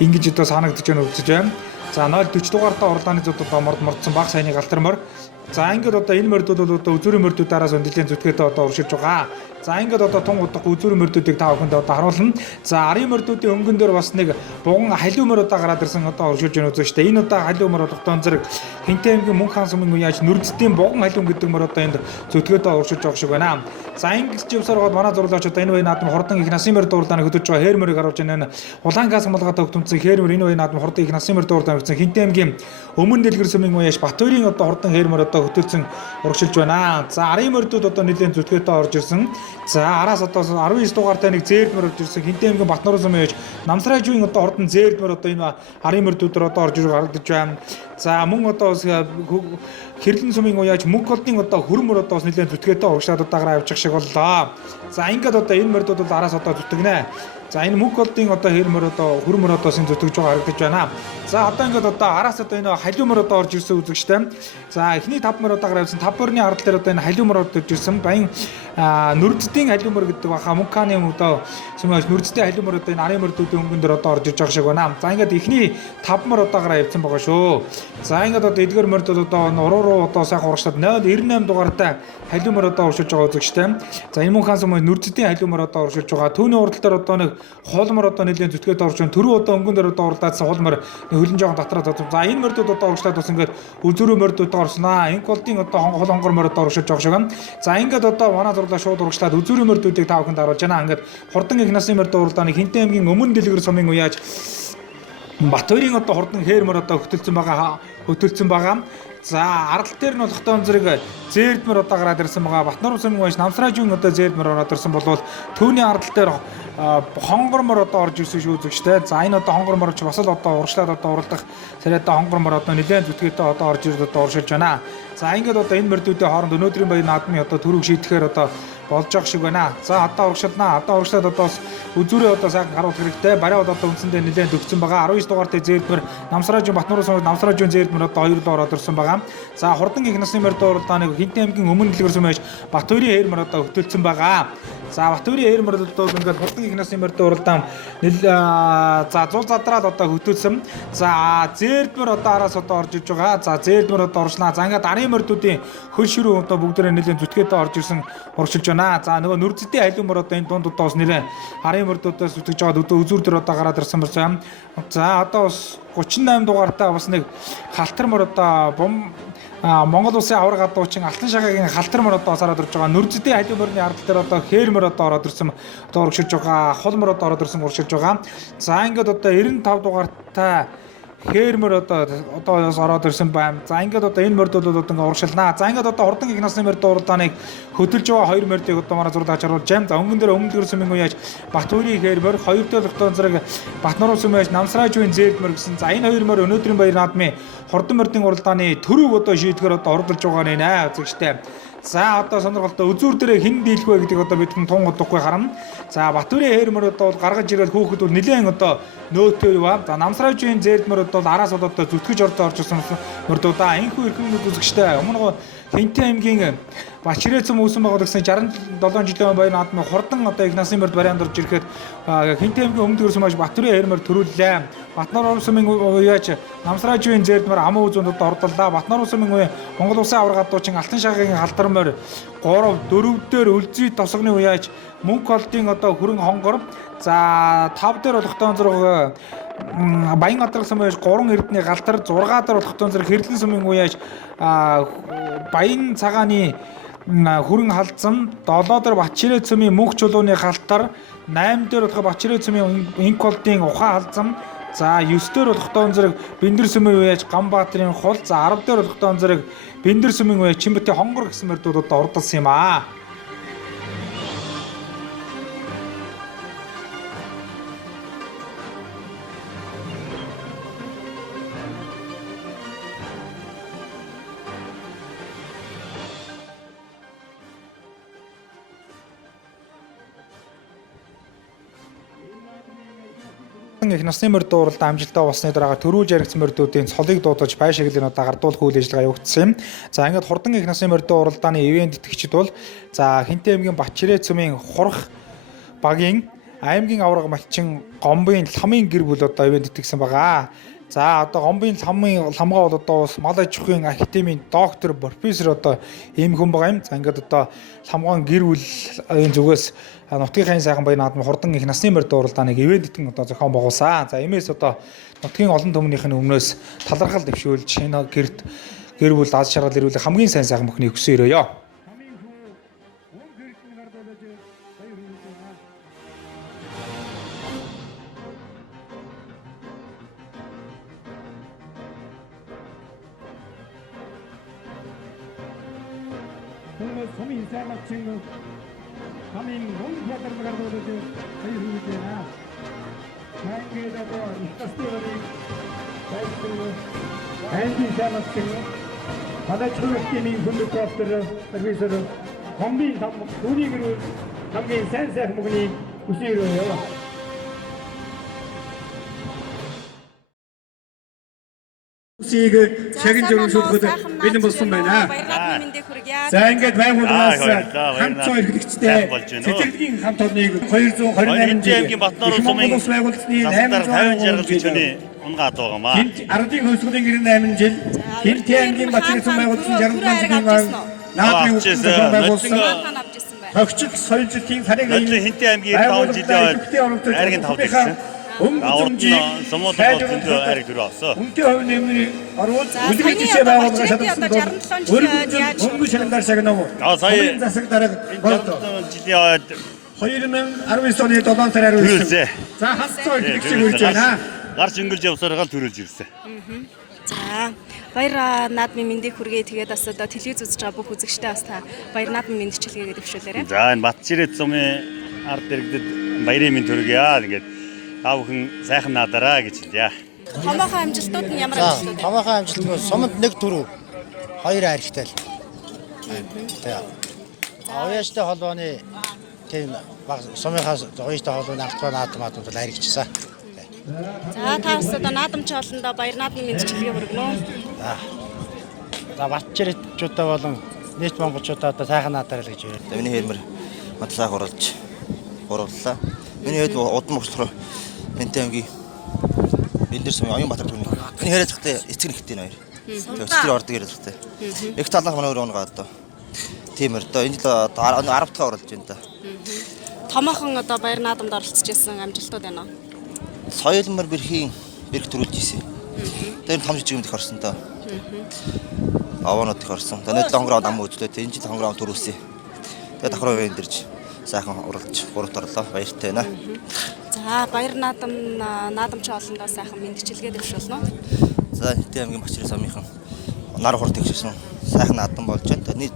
ингэж одоо санагдаж байна үзэж байна. За 040 дугаартай уралдааны зууд одоо мордсон баг сайны галтар мөр. За ингээд одоо энэ мордууд бол одоо үзүүрийн мордуудараас өндөлийн зүтгээтэй одоо уршилж байгаа. За ингээд одоо тун удахгүй үзүүрийн мордуудыг та бүхэнд одоо харуулна. За арын мордуудын өнгөн дээр бас нэг буган халиу мөр одоо гараад ирсэн одоо уршилж байна үзэж штэ. Энэ удаа халиу мөр болгоton зэрэг Хинтээ аймгийн Мөнх хаан сумын үеаж нүрдтийн буган халиу гэдэг мөр одоо энд зүтгээтэй уршилж байгаа шиг байна. За ингэж юмсаар гол манай зурлаач одоо энэ үе наадам хурдан их насны мөр дуурлааны хөдөж байгаа хээр мөрийг харуулж байна. Улаангаас хамгаалгаа төгтөмцөн хээр мөр энэ үе наадам хурдан их насны мөр дуурлааны хөдөж Хинтээ аймгийн өмнө дэлгэр сумын үеаж Батбаярын одоо хурдан хээр мөр одоо хөтөлсөн урагшилж байна. За арын мордууд одоо нэлээд зүтгээтэй орж ирсэн. За араас одоо 19 дугаартай нэг зээрдмөр орж ирсэн. Хинтээ аймгийн Батноров сумын ээж Намсрайжийн одоо хурдан зээрдмөр одоо энэ арын мордуудаар одоо орж ирж харагдаж байна. За мөн одоо Хэрлэн сумын уяаж мөнх голдын одоо хөрмөр одоо нэлээд зүтгээтэй урагшлаад удаагаар авчих шиг боллоо. За ингээд одоо энэ мордууд бол араас одоо зүтгэнэ. За энэ мөнх голдын одоо хөрмөр одоо хөрмөр одоо син зүтгэж байгаа харагдаж байна. За одоо ингээд одоо араас одоо энэ халиу мөр одоо орж ирсэн үзэгчтэй. За эхний 5 мөр удаагаар авсан 5 мөрний арал дээр одоо энэ халиу мөр орж ирсэн. Баян нүрдтийн халиу мөр гэдэг баха мөнханы одоо сүмээс нүрдтийн халиу мөр одоо энэ арын мөрдүүдийн өнгөн дээр одоо орж ирж байгаа шиг байна. За ингээд эхний 5 мөр удаагаар авсан байгаа шүү. За ингээд одоо эдгээр мөрд одоо уруу одоо сайхан урагшлаад 098 дугаартай халиу мөр одоо урагшилж байгаа үзэгчтэй. За энэ мөнх хаан сумын нүрдтийн халиу мөр одоо урагшилж байгаа. Түүний урал дээр одоо нэг хуулмөр одоо нэлээд зүтгээд орж байна. Төрөө одоо өнгөн дээр одоо уралдаадсан хуулмөр хөлн жоохон дотроо. За энэ мөрдүүд одоо урагшлаад бас ингээд үзүүрийн мөрдүүд орсноо. Энэ голдын одоо хол хонгор мөр одоо урагшилж байгаа шиг байна. За ингээд одоо манай зурлаа шууд урагшлаад үзүүрийн мөрдүүдийг та бүхэнд харуулж байна. Ингээд хурдан их насны мөрд уралдааны Хинтээ аймгийн өмнө дэлгэр сумын үеаж Батбаярын одоо хурдан хээр мөр одоо хөтөлсөн байгаа. За арал дээр нь болохтон зэрэг зээрдмөр одоо гараад ирсэн байгаа. Батноров сумын уяаж Намсрайжийн одоо зээрдмөр ороод ирсэн болвол түүний арал дээр хонгормор одоо орж ирсэн шүү үзэгчтэй. За энэ одоо хонгормор ч бас л одоо урагшлаад одоо уралдах царайтай хонгормор одоо нэлээд зүтгээтэй одоо орж ирээд одоо урагшилж байна. За ингээд одоо энэ мөрдүүдийн хооронд өнөөдрийн баяр наадмын одоо төрөг шийдэхээр одоо болж байгаа шиг байна. За одоо урагшилнаа. Одоо урагшлаад одоо үзүүрээ одоо сайхан харуулах хэрэгтэй. Барай бол одоо үндсэндээ нэлээд өгсөн байгаа. 19 дугаартай зээрдмөр Намсрайжийн Батноров сумын Намсрайжийн зээрдмөр одоо 2 доор ороод ирсэн байгаа. За хурдан их насны морд уралдааны Хинтээ аймгийн өмнө дэлгэр сумын Батбаярын хээрмөр одоо хөтөлсөн байгаа. За Батбаярын хээрмөр бол ингээд хурдан их насны морд уралдаан за зул задраал одоо хөтөлсөн. За зээрдмөр одоо араас одоо орж иж байгаа. За зээрдмөр одоо орснаа. За ингээд арын мордуудын хөл ширүү одоо бүгдээрээ нэлээд зүтгээтэй орж ирсэн урагшилж байна. За нөгөө нүрдтийн халиу мөр одоо энэ дунд одоо бас нэлээд арын мордуудаас зүтгэж байгаа үзүүр дээр одоо гараад ирсэн байна. За одоо бас 38 дугаартай бас нэг халтар мөр одоо Монгол улсын авраг дуучин Алтан шагагийн халтар мөр одоо сараад ирж байгаа. Нүрдтийн халиу мөрний арал дээр одоо хээр мөр одоо ороод ирсэн одоо урагшилж байгаа. Хол мөр одоо ороод ирсэн урагшилж байгаа. За ингээд одоо 95 дугаартай хээрмөр одоо ороод ирсэн байна. За ингээд одоо энэ морд бол одоо урагшилнаа. За ингээд одоо хурдан их насны морд уралдааныг хөтөлж байгаа 2 мордыг одоо манай зурлаач харуулж байна. За өнгөн дээр өмнө дэлгэр сумын үеаж Батбаярын хээрмөр, 2 дахь лохтон зэрэг Батноров сумын үеаж Намсрайжийн зээрдмөр гэсэн. За энэ 2 морь өнөөдрийн баяр наадмын хурдан мордын уралдааны төрөв одоо шийдэхээр одоо оролцож байгаа нэ үзэгчтэй. За одоо сонирхолтой үзүүр дээр хэн дийлэх вэ гэдгийг одоо бид хүн тун удахгүй харна. За Батбарын хээрмөр одоо гаргаж ирэл хөөхд бол нэлээд одоо нөөтөө юу аа. За Намсраажийн зээлмөр бол араас бол одоо зүтгэж орж ирсэн мөрдүүдаа энхүү эрхэмнүүд үзэгчтэй өмнө Хинтээ аймгийн Бачирээцэм үүсэн байгаа гэсэн 67 жилийн баяр наадмын хурдан одоо их насны мөрд барианд орж ирэхэд Хинтээ аймгийн өмнөд өрсөн маш Батбарын хээрмөр төрүүллээ. Батнар улсмын үеэж Намсраажийн зээлмөр амын үзүүнд одоо ордлоо. Батнар улсмын үе Монгол улсын авраг гадуучин Алтан шагагийн халдармаар 3 4 дээр үлзий тосгоны үеэж мөнх олдын одоо хөрөн хонгор за 5 дээр болохтон зураг Баян Адрал сумын 3 эрдний галдар 6 дээр болохтон зэрэг Хэрлэн сумын үеэж Баян цагааны хөрөн халдсан 7 дээр Бачирээ цөмийн мөнх чулууны галтар 8 дээр болох Бачирээ цөмийн инколдын ухаан халдсан за 9 дээр болохтон зэрэг Бэндэр сумын үеэж Ганбаатарын хул за 10 дээр болохтон зэрэг Бэндэр сумын үеэж Чимбэтийн хонгор гэсэн мөрдүүд одоо урдалсан юм аа. Их насны мөрд дууралд амжилттай болсны дараа төрүүлж яригдсан мөрдүүдийн цолыг дуудаж байшаглын дагардуулах үйл ажиллагаа явагдсан юм. За ингээд хурдан их насны мөрд дууралдааны ивент итгэгчид бол за Хинтээ аймгийн Бачирээ цөмийн хурх багийн аймгийн авраг малчин Гомбын ламын гэр бүл одоо ивент итгэсэн байгаа. За одоо Гомбын ламгаа бол одоо бас мал аж ахуйн академийн доктор профессор одоо ийм хүн байгаа юм. За ингээд одоо ламгаан гэр бүлийн зүгээс нутгийн сайхан баяр наадмын хурдан их насны мөрд дууралдааныг ивент итгэн одоо зохион байгуулсан. За иймээс одоо нутгийн олон түмнийхний өмнөөс талархал дэвшүүлж энэ гэр бүл аз жаргал ирүүлэх хамгийн сайн сайхан бүхний өксөн өрөөё. Kami mengungkap perkara itu, saya hujana. Saya kita tu istirahat, saya tu, Andy sama sekali. Pada cuaca ini untuk dokter, profesor, kami sama dunia guru, kami sense mungkin usia ya. Усийг шагин жиргэн шүлгэхэд бэлэн болсон байна. За ингээд байгууллагаас хамт цоо эрхлэгчтэй цэцэрлэгийн хамт олныг 228 жилийн Батнар улсын байгууллагын 850 жаргал гишүүний унгаад байгаамаа. Ардын хөлсгөлийн 98 жил Хинтээ аймгийн Бачирээ цэм байгууллагын 65 жилийн наадмын үйл байгуулсан. Хөгжих соёлжлын сарын Хинтээ аймгийн 95 жилийн айргийн 5 гэсэн. Аурдын сумууд болтонд айраг дөрөв авсан. Үнэтэй хувь нэмний орвол үлгэрчээ байгууллагын шалгасан өнгө шагнаар шагнав. Сая засаг дарга болтоо. жилийн 2019 оны 7 сараар үргэлжлээ. За хасцоо иргэжийг үрж байна. Гарч өнгөрж явсараа төрүүлж ирсэн. За баяр наадмын мэндийг хүргэе. Тэгээд бас одоо телевиз үзэж байгаа бүх үзэгчтэй бас та баяр наадмын мэндчлэгээ дэвшүүлээрэй. За энэ Батчирээ цумын ард иргэдэд баярын мэнд хүргье. Ингээд та бүхэн сайхан наадараа гэж хэлье. Томоохон амжилтууд нь ямар амжилтууд вэ? Томоохон амжилт нь суманд 1 4 2 аригтай л. Тэгээ. Ояжтай холбооны тийм баг сумынхаас ояжтай холбооны автомат наадмууд бол аригчсан. За та бас одоо наадамч олондоо баяр наадмын мэндчлэгээ хүргэнэ үү? За Батчирэчүүдээ болон нийт монголчуудаа одоо сайхан наадараа л гэж байна. Миний хэмэр матлаа хуралж хурлаа. Миний хэд удам өгчлөөр Хинтээ аймгийн Бэндэр сумын Оюнбаатар түүний. Энэ хэрэг захтай эцэг нэгтэй нээр. Тэгээд өчтөр ордог хэрэг захтай. Их талах манай өөр онгаа одоо. Тийм өрдөө энэ л 10 дахь оролж байна да. Томоохон одоо баяр наадамд оролцож ирсэн амжилтууд байна уу? Соёлмор бэрхийн бэрх төрүүлж ирсэн. Тэр том жижиг юм дэх орсон доо. Аваанууд их орсон. Тэгээд 7 хонгороо ам үзлээ. Энэ жил хонгороо төрүүлсэн. Тэгээд давхраа энэ дэрж сайхан уралж гуравт орлоо. Баяртай байна. За баяр наадамч олондоо сайхан мэндчилгээ дэвшүүлнэ үү? За Хинтээ аймгийн Бачирээ сумынхан нар хурд тэгшсэн сайхан наадам болж байна. Нийт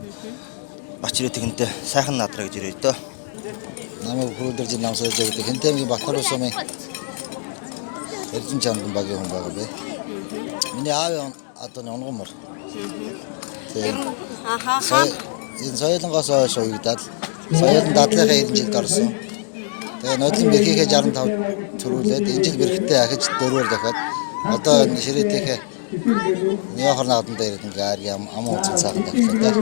Бачирээ тэгнтэй сайхан наадраа гэж ирээ дөө. Намайг хүрээлж намсаж байгаа Хинтээ аймгийн Батнар сумын Эрдэнэ чандан багийн хүн байгаа бэ. Миний аав одоо онгон мөр. энэ соёлонгоос хойш уягдаад соёлын дадлынхаа 90 жилд орсон. Тэгээ нодлон бэрхийхээ 65 төрүүлээд энэ жил бэрхтээ ахиж 4-өр дахиад одоо энэ ширээтэйхээ Яхаар наадам дээр ингээ арги ам үзэн цаахан тавьлаа.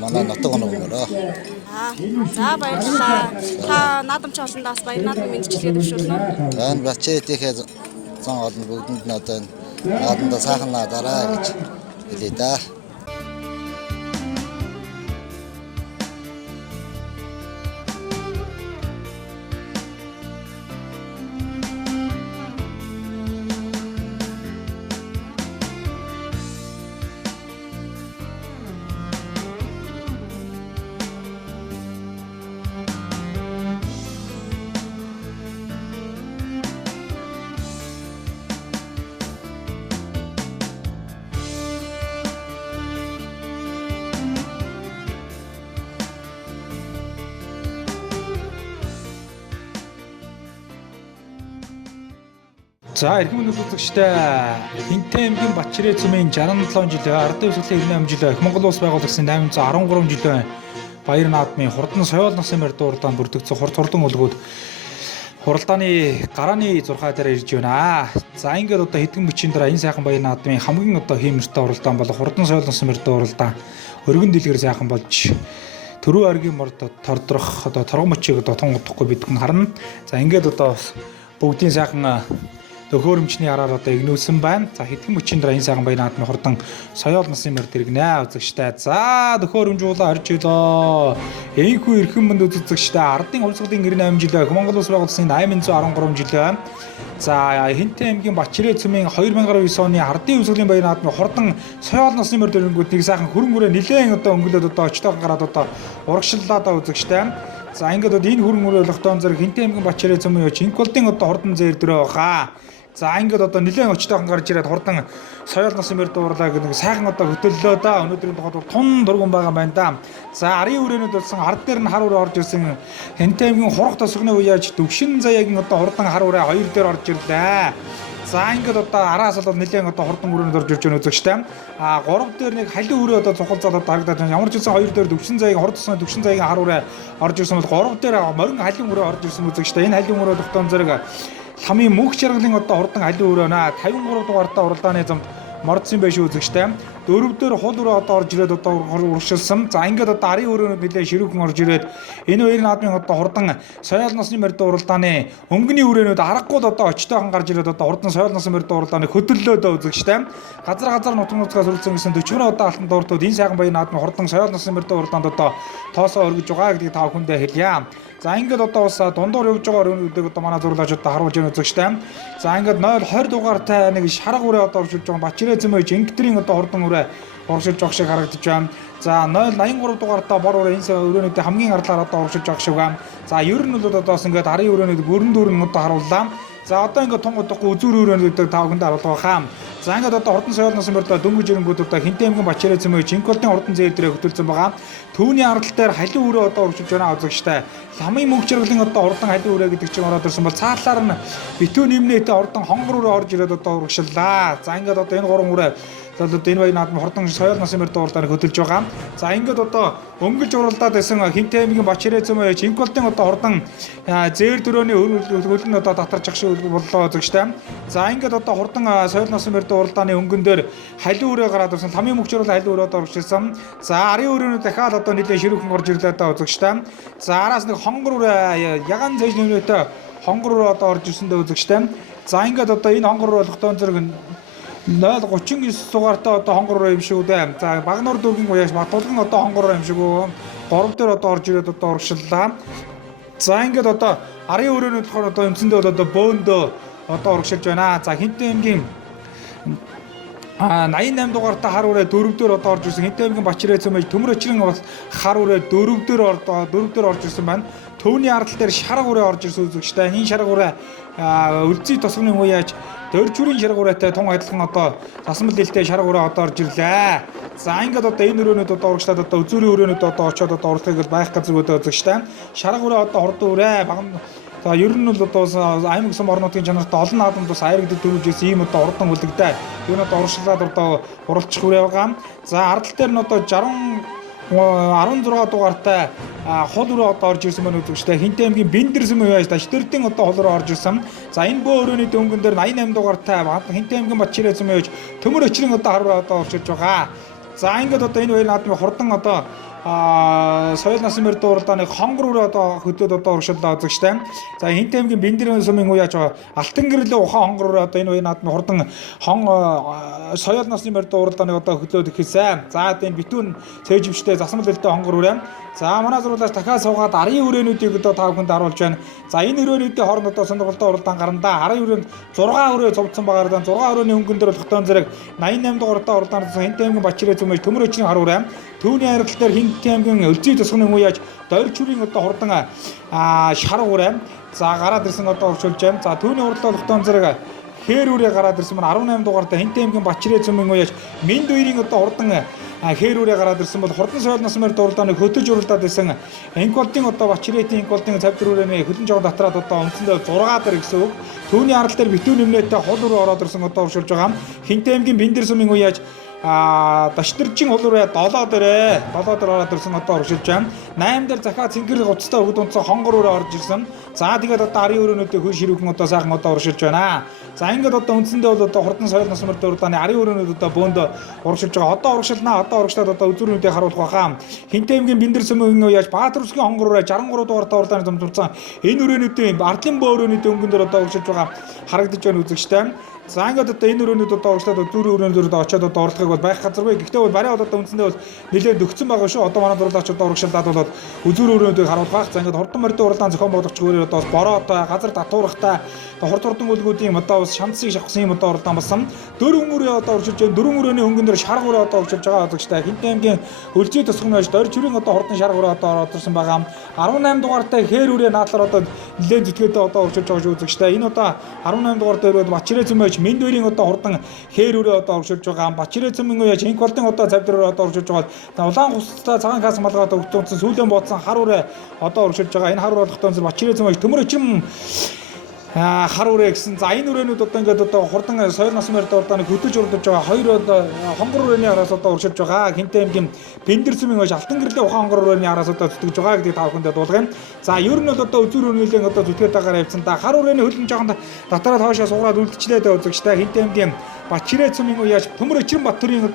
Манай нутаг оногмороо. За баярлалаа. Та наадамч олондоос баяр наадмын мэдчилгээ төвшүүлнэ. Энэ бачээтэйхээ зан олон бүгдэнд нь одоо наадамда цаахан наадараа гэж хэлээ да. За эрхэм үзэгчтэй Хинтээ аймгийн Батчирээ цумын 67 жилийн ардын өсгөлийн 98 жилийн их Монгол улс байгуулагдсан 813 жилийн баяр наадмын хурдан соёл насын морь дуурлаанд бүрдэгдсэн хурд хурлан өлгүүд хуралдааны гарааны 6 дээр ирж байна. За ингээд одоо хэдэн бичийн дараа энэ сайхан баяр наадмын хамгийн одоо хиймэртэй уралдаан бол хурдан соёл насын морь дуурлаан өргөн дэлгэр сайхан болж төрөө аргийн морд тордрох одоо торгон мөчийг одоо тун удахгүй бидгэн харна. За ингээд одоо бүгдийн сайхан төхөөрөмчний араар одоо игнүүлсэн байна. За хэдхэн мөчийн дараа энэ сайхан баяр наадмын хурдан соёл насын морь дэргэнэ үзэгчтэй. За төхөөрөмжүүлээ орж илоо. Энэхүү эрхэм мэнд үзэгчтэй ардын хувьсгалын 98 жилийн Монгол улс байгуулсан 813 жилийн за Хинтээ аймгийн Батчирээ цумын 2009 оны ардын хувьсгалын баяр наадмын хурдан соёл насын морь дэргэнгүүд нэг сайхан хөрөнгөрөө нэлээд одоо өнгөлөд одоо очтойгоо гараад одоо урагшлалаа да үзэгчтэй. За ингээд одоо энэ хөрөнгөрөө лохтон зэрэг Хинтээ аймгийн Батчирээ цумын Чинколдын одоо хурдан зээр дөрөө хаа. За ингээд одоо нэлээд очтойхон гарч ирээд хурдан соёл насын морь дуурлаа гэдэг нэг сайхан одоо хөтөллөө да. Өнөөдрийн тухайд тун дургуун байгаа байна да. За арын үрээнүүд болсон ард дээр нь хар үрээ орж ирсэн Хинтээ аймгийн хурх тосгоны үеаж төвшин заяагийн одоо хурдан хар үрээ хоёр дээр орж ирлээ. За ингээд одоо араас бол нэлээд одоо хурдан үрээнд орж ирж байгаа үзэгчтэй. А 3 дээр нэг халин үрээ одоо цухалцаад одоо харагдаад байна. Ямар ч үсэн 2 дээр төвшин заяагийн хурд тосгоны төвшин заяагийн хар үрээ орж ирсэн бол 3 дээр морин халин үрээ орж ирсэн үзэгчтэй. Энэ халин үрээ тогтоон зэрэг ламын мөнх чаргалын одоо хурдан халин өрөөнө 53 дугаартаа уралдааны замд мордсон байж үзэгчтэй. 4 дээр хул өрөө одоо орж ирээд одоо урагшилсан. За ингээд одоо арын өрөөнүүд нэлээд ширүүхэн орж ирээд энэ хоёр наадмын одоо хурдан соёл насын морь уралдааны өнгөний өрөөнүүд аргагүй одоо очтойхон гарч ирээд одоо хурдан соёл насын морь уралдааны хөдөллөөд үзэгчтэй. Газар нутаг нутгаас үргэлжлэн гэсэн 40 удаа алтан дууртууд энэ сайхан баяр наадмын хурдан соёл насын морь уралдаанд одоо тоосоо өргөж байгаа гэдгийг та бүхэндээ хэлье. За ингээд одоо бас дундуур явж байгаа өрөөнүүдийг одоо манай зурлаачдад харуулж яах үзэгчтэй. За ингээд 020 дугаартай нэг шарга үрээ одоо оршилж байгаа Батчирээ цумын Жингтрийн одоо хурдан үрээ оршилж байгаа шиг харагдаж байна. За 083 дугаартай бор үрээ энэ өрөөнүүдийн хамгийн ардлаар одоо оршилж байгаа шиг байна. За ер нь бол одоо бас ингээд арын өрөөнүүд бүрэн дүүрэн одоо харууллаа. За одоо ингээд тун удахгүй үзүүр өрөөнүүдийг та бүхэнд харуулгаа хаа. За ингээд одоо хурдан соёл насын морь дөнгөж ирэнгүүд одоо Хинтээ аймгийн Батчирээ цумын Чинколдын хурдан зээл дээр хөтөлсөн байгаа. Түүний арал дээр халин өрөө одоо урагшилж байна үзэгчтэй. Ламын мөнх чаргалын одоо хурдан халин өрөө гэдэг чинь ороод ирсэн бол цаалаар нь битүү нэмнээтэй хурдан хонгор өрөө орж ирээд одоо урагшиллаа. За ингээд одоо энэ гурван өрөө одоо энэ баяр наадмын хурдан соёл насын морь дуурлаанд хөтөлж байгаа. За ингээд одоо өнгөж уралдаад байсан Хинтээ аймгийн Батчирээ цумын Чинколдын одоо хурдан зээр дөрөөний хөлн одоо татарч ах шиг боллоо үзэгчтэй. За ингээд одоо хурдан соёл насын морь уралдааны өнгөн дээр халин өрөө гараад ирсэн. Ламын мөнх чаргал халин өрөөд оршилсан. За арын өрөөнүүд дахиад одоо нэлээд ширүүхэн орж ирлээ да үзэгчтэй. За араас нэг хонгор өрөө ягаан зэж нэмнээтэй хонгор өрөө одоо орж ирсэн дэ үзэгчтэй. За ингээд одоо энэ хонгор өрөө лохтон зэрэг 039 дугаартай одоо хонгор өрөө юм шиг үү. За Багнуур дүүргийн уяаш Батулган одоо хонгор өрөө юм шиг үү. 3 дээр одоо орж ирээд одоо урагшлаа. За ингээд одоо арын өрөөнүүд болохоор одоо үндсэндээ одоо бөөндөө одоо урагшилж байна. За Хинтээ аймгийн 88 дугаартай хар үрээ 4 дээр одоо орж ирсэн. Хинтээ аймгийн Батчирээ цумын төмөр өчрөн бас хар үрээ 4 дээр орж ирсэн байна. Төвний арал дээр шарга үрээ орж ирсэн үзэгчтэй. Энэ шарга үрээ өлзий тосгоны үеаж дөрвчүрийн шарга үрээтэй тун адилхан одоо засмал дэлтэй шарга үрээ одоо орж ирлээ. За ингээд одоо энэ өрөөнүүд одоо урагшлаад одоо үзүүрийн өрөөнүүд одоо очоод одоо урлагийг байх газар үүдээ үзэгчтэй. Шарга үрээ одоо хурдан үрээ баган за ер нь бол одоо аймаг сум орнуудын чанартай олон наадамд бас аяргдад дөрвж ирсэн ийм одоо урдан үлдэгтэй. Энэ одоо урагшлаад одоо уралчих үрээ байгаа. За ардал дээр нь одоо 60 16 дугаартай хол руу одоо орж ирсэн байна үзэгчтэй. Хинтээ аймгийн Бэндэрсэн уу яаж Дашдэрдийн одоо хол руу орж ирсэн. За энэ бөө өрөөний дөнгөн дээр 88 дугаартай Хинтээ аймгийн Батчирээзэн уу яаж төмөр өчрийн одоо хар руу одоо орж ирж байгаа. За ингээд одоо энэ хоёр наадмын хурдан одоо соёл насын мөр дууралдааны хонгор одоо хөдөөд одоо урагшлаа үзэгчтэй. За Хинтээ аймгийн Бэндэрийн сумын уу яаж Алтан гэрлийн ухаан хонгор одоо энэ хоёр наадмын хурдан соёл насны мөр дууралдааны одоо хөдлөөд ихэсэн. За энэ битүүн цээжвчтэй засмал элдэ хонгор үрээ. За манай зурлаас дахиад суугаад арын үрээнүүдийг одоо тав хүнд харуулж байна. За энэ үрээнүүдийн хооронд одоо сонирхолтой уралдаан гарандаа арын үрээнд 6 үрээ цовдсон байгаа. 6 өрөөний хөнгөн дээр тогтоон зэрэг 88 дугаартай уралдаанд Хинтээ аймгийн Батчирээзэн мэж төмөр өчрийн хар үрээ. Түүний харилцаар дээр Хинтээ аймгийн Өлзий тосгоны уу яаж дойрчурийн одоо хурдан шар үрээ. За гараад ирсэн одоо урьдчилж байна. За түүний уралдаан тогтоон зэрэг хээр үрээ гараад ирсэн маань 18 дугаартай Хинтээ аймгийн Батчирээзэн уу яаж Минд хоёрын одоо хурдан хээр үрээ гараад ирсэн бол хурдан соёл насын мөр дууралдааны хөтөж уралдаад байсан Энколдын одоо Батчирээтийн Энколдын цавдар үрээний хөлн жоо дотраад одоо үндсэндээ 6 дээр гэсэн үг. Түүний арал дээр битүү нэмнээтэй хол руу ороод ирсэн одоо уршилж байгаа. Хинтээ аймгийн Бэндэрсумын уу яаж Дашдэржин хол руу 7 дээр ороод ирсэн одоо уршилж байна. 8 дээр захаа цэнгэр гоцтой өгд унцсан хонгор руу орж ирсэн. За тэгээд одоо арын өрөөнүүдээ хөл ширүүхэн одоо сайхан одоо уршилж байна. За ингээд одоо үндсэндээ бол одоо хурдан соёл насын мөр дууралдааны арын өрөөнүүд одоо бөөнд уршилж байгаа. Одоо уршилнаа одоо урагшлаад одоо үзүүрнүүдийг харуулах байхаа. Хинтээ аймгийн Бэндэрсумын уу яаж Баатарвсгийн хонгор руу 63 дугаартай уралдааны зэмдурсан энэ өрөөнүүдийн ардлын бөө өрөөний дөнгөн дээр одоо уршилж байгаа харагдаж байна үзэгчтэй. За ингээд одоо энэ өрөөнүүд одоо урагшлаад зүрх өрөөнөөр очиод одоо орлогыг бол байх газаргүй. Гэхдээ бол барай одоо үндсэндээ бол нэлээд өгцөн байгаа шүү. Одоо манай дурлаач одоо урагшлаад бол үзүүр өрөөнүүдийг харуулах байх. За ингээд хурдан морьтой уралдаан зохион байгуулагч өөрөөр одоо бороотой газар татуурахтай хурд хурдан үлгүүдийн одоо бас шамцыг шавхсан юм одоо уралдаан болсон. 4 өрөө одоо урагшилж байна. 4 өрөөний хөнгөн дээр шар хүрээ одоо урагшилж байгаа үзэгчтэй. Хинтээ аймгийн Өлзий тосгоны байж дор чүрийн одоо хурдан шар хүрээ одоо ороод ирсэн байгаа. 18 дугаартай хээр үрээ наадлаар одоо нэлээд зүтгээдээ одоо урагшилж байгаа шүү үзэгчтэй. Энэ одоо 18 дугаартай өрөөд Батчирээзэн байж Минд хоёрын одоо хурдан хээр үрээ одоо урагшилж байгаа. Батчирээзэн уу яаж Энколдын одоо цавдар одоо урагшилж байгаа. За улаан хустай цагаан кас малгай одоо өгтөнцөн сүүлэн бодсон хар үрээ одоо урагшилж байгаа. Энэ хар үрээ тогтоон зэрэг Батчирээзэн байж төмөр өчим хар үрээ гэсэн. За энэ үрээнүүд одоо ингээд одоо хурдан соёл насын мөр дууралдааны хөтөж уралдаж байгаа. Хоёр одоо хонгор үрээний араас одоо урагшилж байгаа. Хинтээ аймгийн Бэндэрсумын байж Алтан гэрлийн ухаан хонгор үрээний араас одоо зүтгэж байгаа гэдгийг та бүхэндээ дуулгая. За ер нь бол одоо үзүүр өрөөнийлийн одоо зүтгээд байгаараа явцсан та хар үрээний хөлн жоохон дотроод хоошоо суураад үлдчихлээ дээ үзэгчтэй. Хинтээ аймгийн Батчирээзэн уу яаж төмөр өчрийн Баттөрийн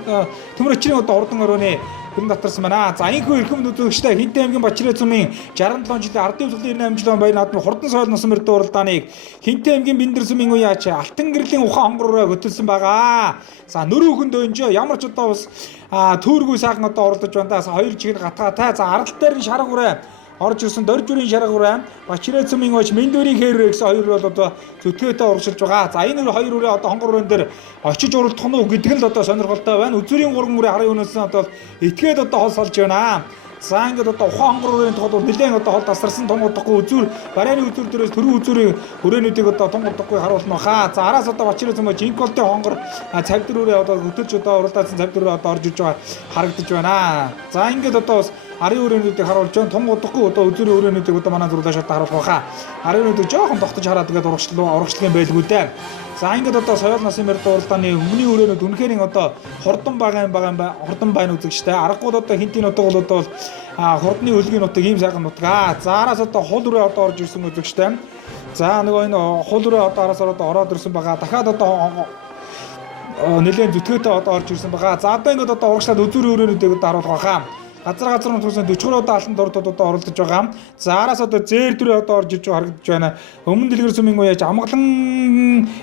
төмөр өчрийн одоо хурдан өрөөний хөлн татарсан байна. За энэхүү эрхэм үзэгчтэй Хинтээ аймгийн Батчирээзэн 67 жилийн ардын өвсгөлийн 98 жилийн баяр наадмын хурдан соёл насын мөр дууралдааныг Хинтээ аймгийн Бэндэрсум уу яаж Алтан гэрлийн ухаан хонгороо хөтөлсөн байгаа. За нөрөөхөн дөөнжөө ямар ч одоо бас төөргүй сайхан одоо оролдож байна да. Хоёр чигээр гатгаатай. За арал дээр нь шарга хүрээ орж ирсэн дор зүрийн шарга хүрээ Батчирээзэн байж Минд хоёрын хээр гэсэн хоёр бол одоо зүтгээтэй урагшилж байгаа. За энэ хоёр үрээ одоо хонгор өрөөн дээр очиж уралдах нь гэдэг л одоо сонирхолтой байна. Үзүүрийн 3 үрээ харын өнөөс нь одоо этгээд одоо хол солж байна. За ингээд одоо ухаан хонгор өрөөний тухайд нэлээд одоо хол тасарсан тунгуудахгүй үзүүр барайны үзүүр дээрээс төрийн үзүүрийн өрөөнүүдийг одоо тунгуудахгүй харуулна баха. За араас одоо Батчирээзэн байж Энколдын хонгор цавдар үрээ одоо хөтөлж одоо уралдаасан цавдар үрээ одоо орж иж байгаа харагдаж байна. За ингээд одоо бас арын өрөөнүүдийг харуулж байна. Тунгуудахгүй одоо үзүүрийн өрөөнүүдийг одоо манай зурлаа шат харуулах баха. Арын өрөөнүүдийг жоохон тогтож хараад тэгээд урагшлын байлгүй дээ. За ингээд одоо соёл насын мөр дууралдааны өмнөний өрөөнүүд үнэхээр одоо хурдан хурдан байна үзэгчтэй. Аргагүй одоо Хинтийн нутаг бол одоо хурдны өлгийн нутаг ийм сайхан нутгаа. За араас одоо хул өрөө одоо орж ирсэн үзэгчтэй. За нөгөө энэ хул өрөө одоо араас ороод ирсэн байгаа. Дахиад одоо нэлээд зүтгээтэй одоо орж ирсэн байгаа. За одоо ингээд одоо урагшлаад үзүүрийн өрөөнүүдийг одоо харуулах байхаа. Газар нь тусан 40 даалтан дурдууд одоо оролдож байгаа. За араас одоо зээр дөрөө одоо орж иж харагдаж байна. Өмнө дэлгэр сумын уу яаж амгалан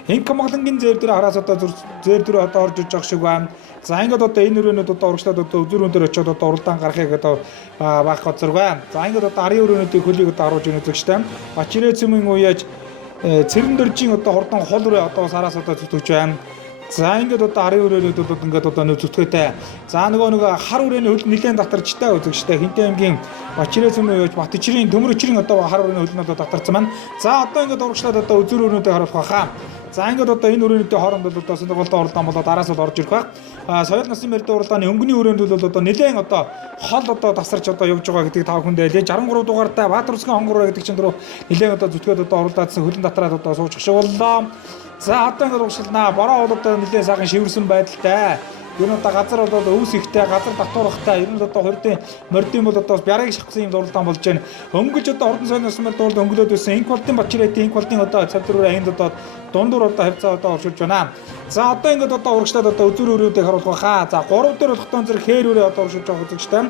амгалангийн зээр дөрөө араас одоо зээр дөрөө одоо орж иж байгаа шиг байна. За ингээд одоо энэ өрөөнүүд одоо урагшлаад одоо үзүүрүүн дээр очиод одоо уралдаан гарахыг одоо байх газар байна. За ингээд одоо арын өрөөнүүдийн хөлийг одоо харуулж өгнө үзэгчтэй. Батчирээзэн уу яаж цэрэн дөржийн одоо хурдан хол өрөө одоо араас одоо зүтгэж байна. За ингээд одоо арын өрөөнүүд бол ингээд одоо зүтгээтэй. За нөгөө хар өрөөний хөл нэлээд татарчтай үзэгчтэй. Хинтээ аймгийн Батчирээзэн байж Батчирийн төмөр өчрийн одоо хар өрөөний хөл нь одоо татарсан байна. За одоо ингээд урагшлаад одоо үзүүр өрөөнүүдийг харуулах байхаа. За ингээд одоо энэ өрөөнүүдийн хооронд бол одоо сонирхолтой уралдаан болоод араас бол орж ирэх байх. Соёл насын мөр дууралдааны өнгөний өрөөнд бол одоо нэлээд одоо хол одоо тасарч одоо явж байгаа гэдгийг та бүхэнд хэлээ. 63 дугаартай Баатарвсгийн хонгор гэдэг чинь дөрөв нэлээд одоо зүтгээд одоо уралдаадсан хөлн татраад одоо сууж шиг боллоо. За одоо ингээд урагшлнаа бороо бол одоо нэлээд сайхан шивэрсэн байдалтай. Ер нь одоо газар одоо өвс ихтэй, газар татуурхтай, ер нь одоо хордын мордын бол одоо бярыг шахсан юм дуралдаан болж байна. Өнгөж одоо Хурдан соёлын насны мөр дуулд өнгөлөөд байсан Инквалтын Бачирэтийн Инквалтын одоо цавдруур аянд одоо дундуур одоо хавцаа одоо оршуулж байна. За одоо ингээд одоо урагшлаад одоо үзүр өрөөдийг харуулах хаа. За 3 дээр болгохтон зэрэг хээр өрөө одоо оршуулж байгаа үзэгчтэй.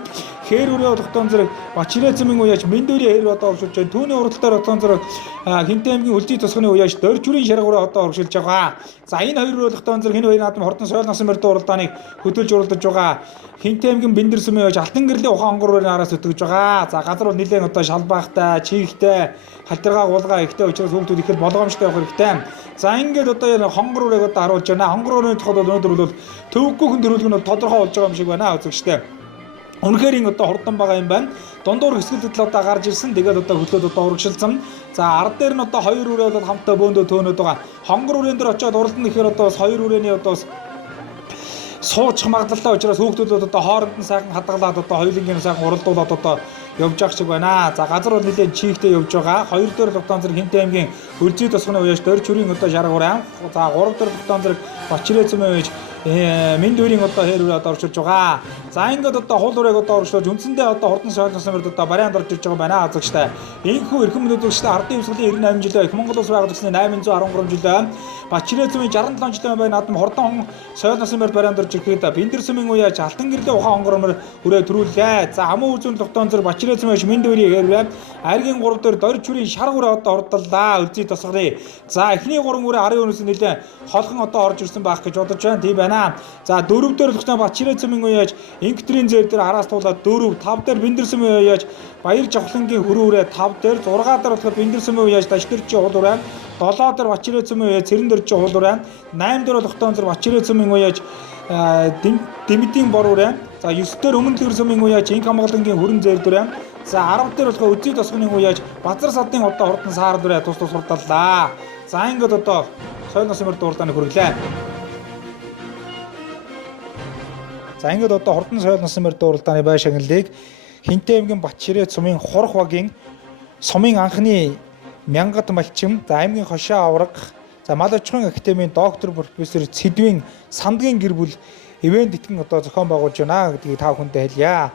Хээр өрөө болгохтон зэрэг Бачирэтийн уяаж Мэндүүрийн хээр одоо оршуулж байна. Түүний урал дээр болгохтон зэрэг Хинтээ аймгийн Үлзий тусганы уяаж Дөржүрийн шаргуураа одоо оршуулж байгаа. За энэ хоёр өрөө болгохтон зэрэг энэ хоёр наадам Хурдан соёлын насны мөр дуулдааныг хөдөлж уралдаж байгаа. Хинтээ аймгийн Бэндэр сүмийн уяаж Алтан гэрлийн ухаан онгорын араас өтгөж байгаа. За газар бол нэлээд одоо шалбаахтай, чийгтэй, халтаргаа гуулгаа ихтэй учраас хүүхдүүд их болгоомжтой явах хэрэгтэй. За ингээд одоо энэ хонгор үрийг одоо харуулж байна. Хонгор үрийн тухайд бол өнөөдөр бол төвөггүйхэн төрөлг нь тодорхой болж байгаа юм шиг байна үзэгчтэй. Үнэхээр энэ одоо хурдан байгаа юм байна. Дундуур хэсгэлд л одоо гарч ирсэн. Тэгээд одоо хөдлөөд одоо урагшилсан. За ард дээр нь одоо хоёр үрээ бол хамтаа бөөндөө төөнөд байгаа. Хонгор үрийн дээр очиод уралдан ихээр одоо бас хоёр үрээний одоо суучих магадлалтай учраас хүүхдүүд одоо хооронд нь сайхан хадгалаад одоо хоёулынгийн сайхан уралдуулаад одоо явж байгаа шиг байна. За газар бол нэлээд чийгтэй явж байгаа. 2 дээр тогтоон зэрэг Хинтээ аймгийн Үлзий тусганы уяаж Дөржүрийн одоо шаргуураа. За 3 дээр тогтоон зэрэг Бачирэтийн уяаж Мэндүүрийн одоо хээр өрөө одоо оршуулж байгаа. За ингээд одоо хул урыг одоо оршуулж үндсэндээ одоо Хурдан соёлын насны мөрд одоо барайанд орж иж байгаа байна азагштай. Энэхүү эрхэм мэдүүлэгчтэй ардын өвсгөлийн 98 жилээ их Монгол улс байгуулагдсны 813 жилээ Бачирэтийн 67 жилийн байна наадам Хурдан соёлын насны мөрд барайанд орж ирэхэд Бэндэр сүмийн уяаж Алтан гэрлийн ухаан онгормор хүрээ төрүүллээ. За хамуу үзүүн тогтоон зэрэг Бачирэтийн уяаж Мэндүүрийн хээр өрөө Айргийн 3 дээр Дөржүрийн шаргуураа одоо ордлаа Үлзий тусганы. За эхний 3 үрээ арын өнөөс нэлээ холхон одоо орж ирсэн байх гэж бодож байна. Тийм байна. За 4 дээр тогтоон Бачирэтийн уяаж Инктрийн зэр дээр араас туулаад 4, 5 дээр Бэндэр сүмийн уяаж Баяр Жавхлангийн хөрөөрөө 5 дээр 6 дээр болохоор Бэндэр сүмийн уяаж Дашдэрчийн уул ураа 7 дээр Бачирэтийн уяаж Цэрэндрчийн уул ураа 8 дээр тогтоон зэрэг Бачирэтийн уяаж Дэмэдийн бор ураа. За 9 дээр Өмнө Төр сүмийн уяаж Инк хамгаалангийн хөрөн зэр дураа. За 10 дээр болохоор Үзий тусганы уяаж Базар садын одоо Хурдан саар дураа тус хурдаллаа. За ингээд одоо соёлын насны мөр дуулдааны хүргэлээ. За ингээд одоо Хурдан соёлын насны мөр дуулдааны бай шагналыг Хинтээ аймгийн Бачирет сумын Хурх багийн сумын анхны мянгад малчин, за аймгийн хошоо авраг, за мал аж ахуйн академийн доктор профессор Цэдвийн Сандгийн гэр бүл ивент итгэн одоо зохион байгуулж байна гэдгийг та бүхэндээ хэлье.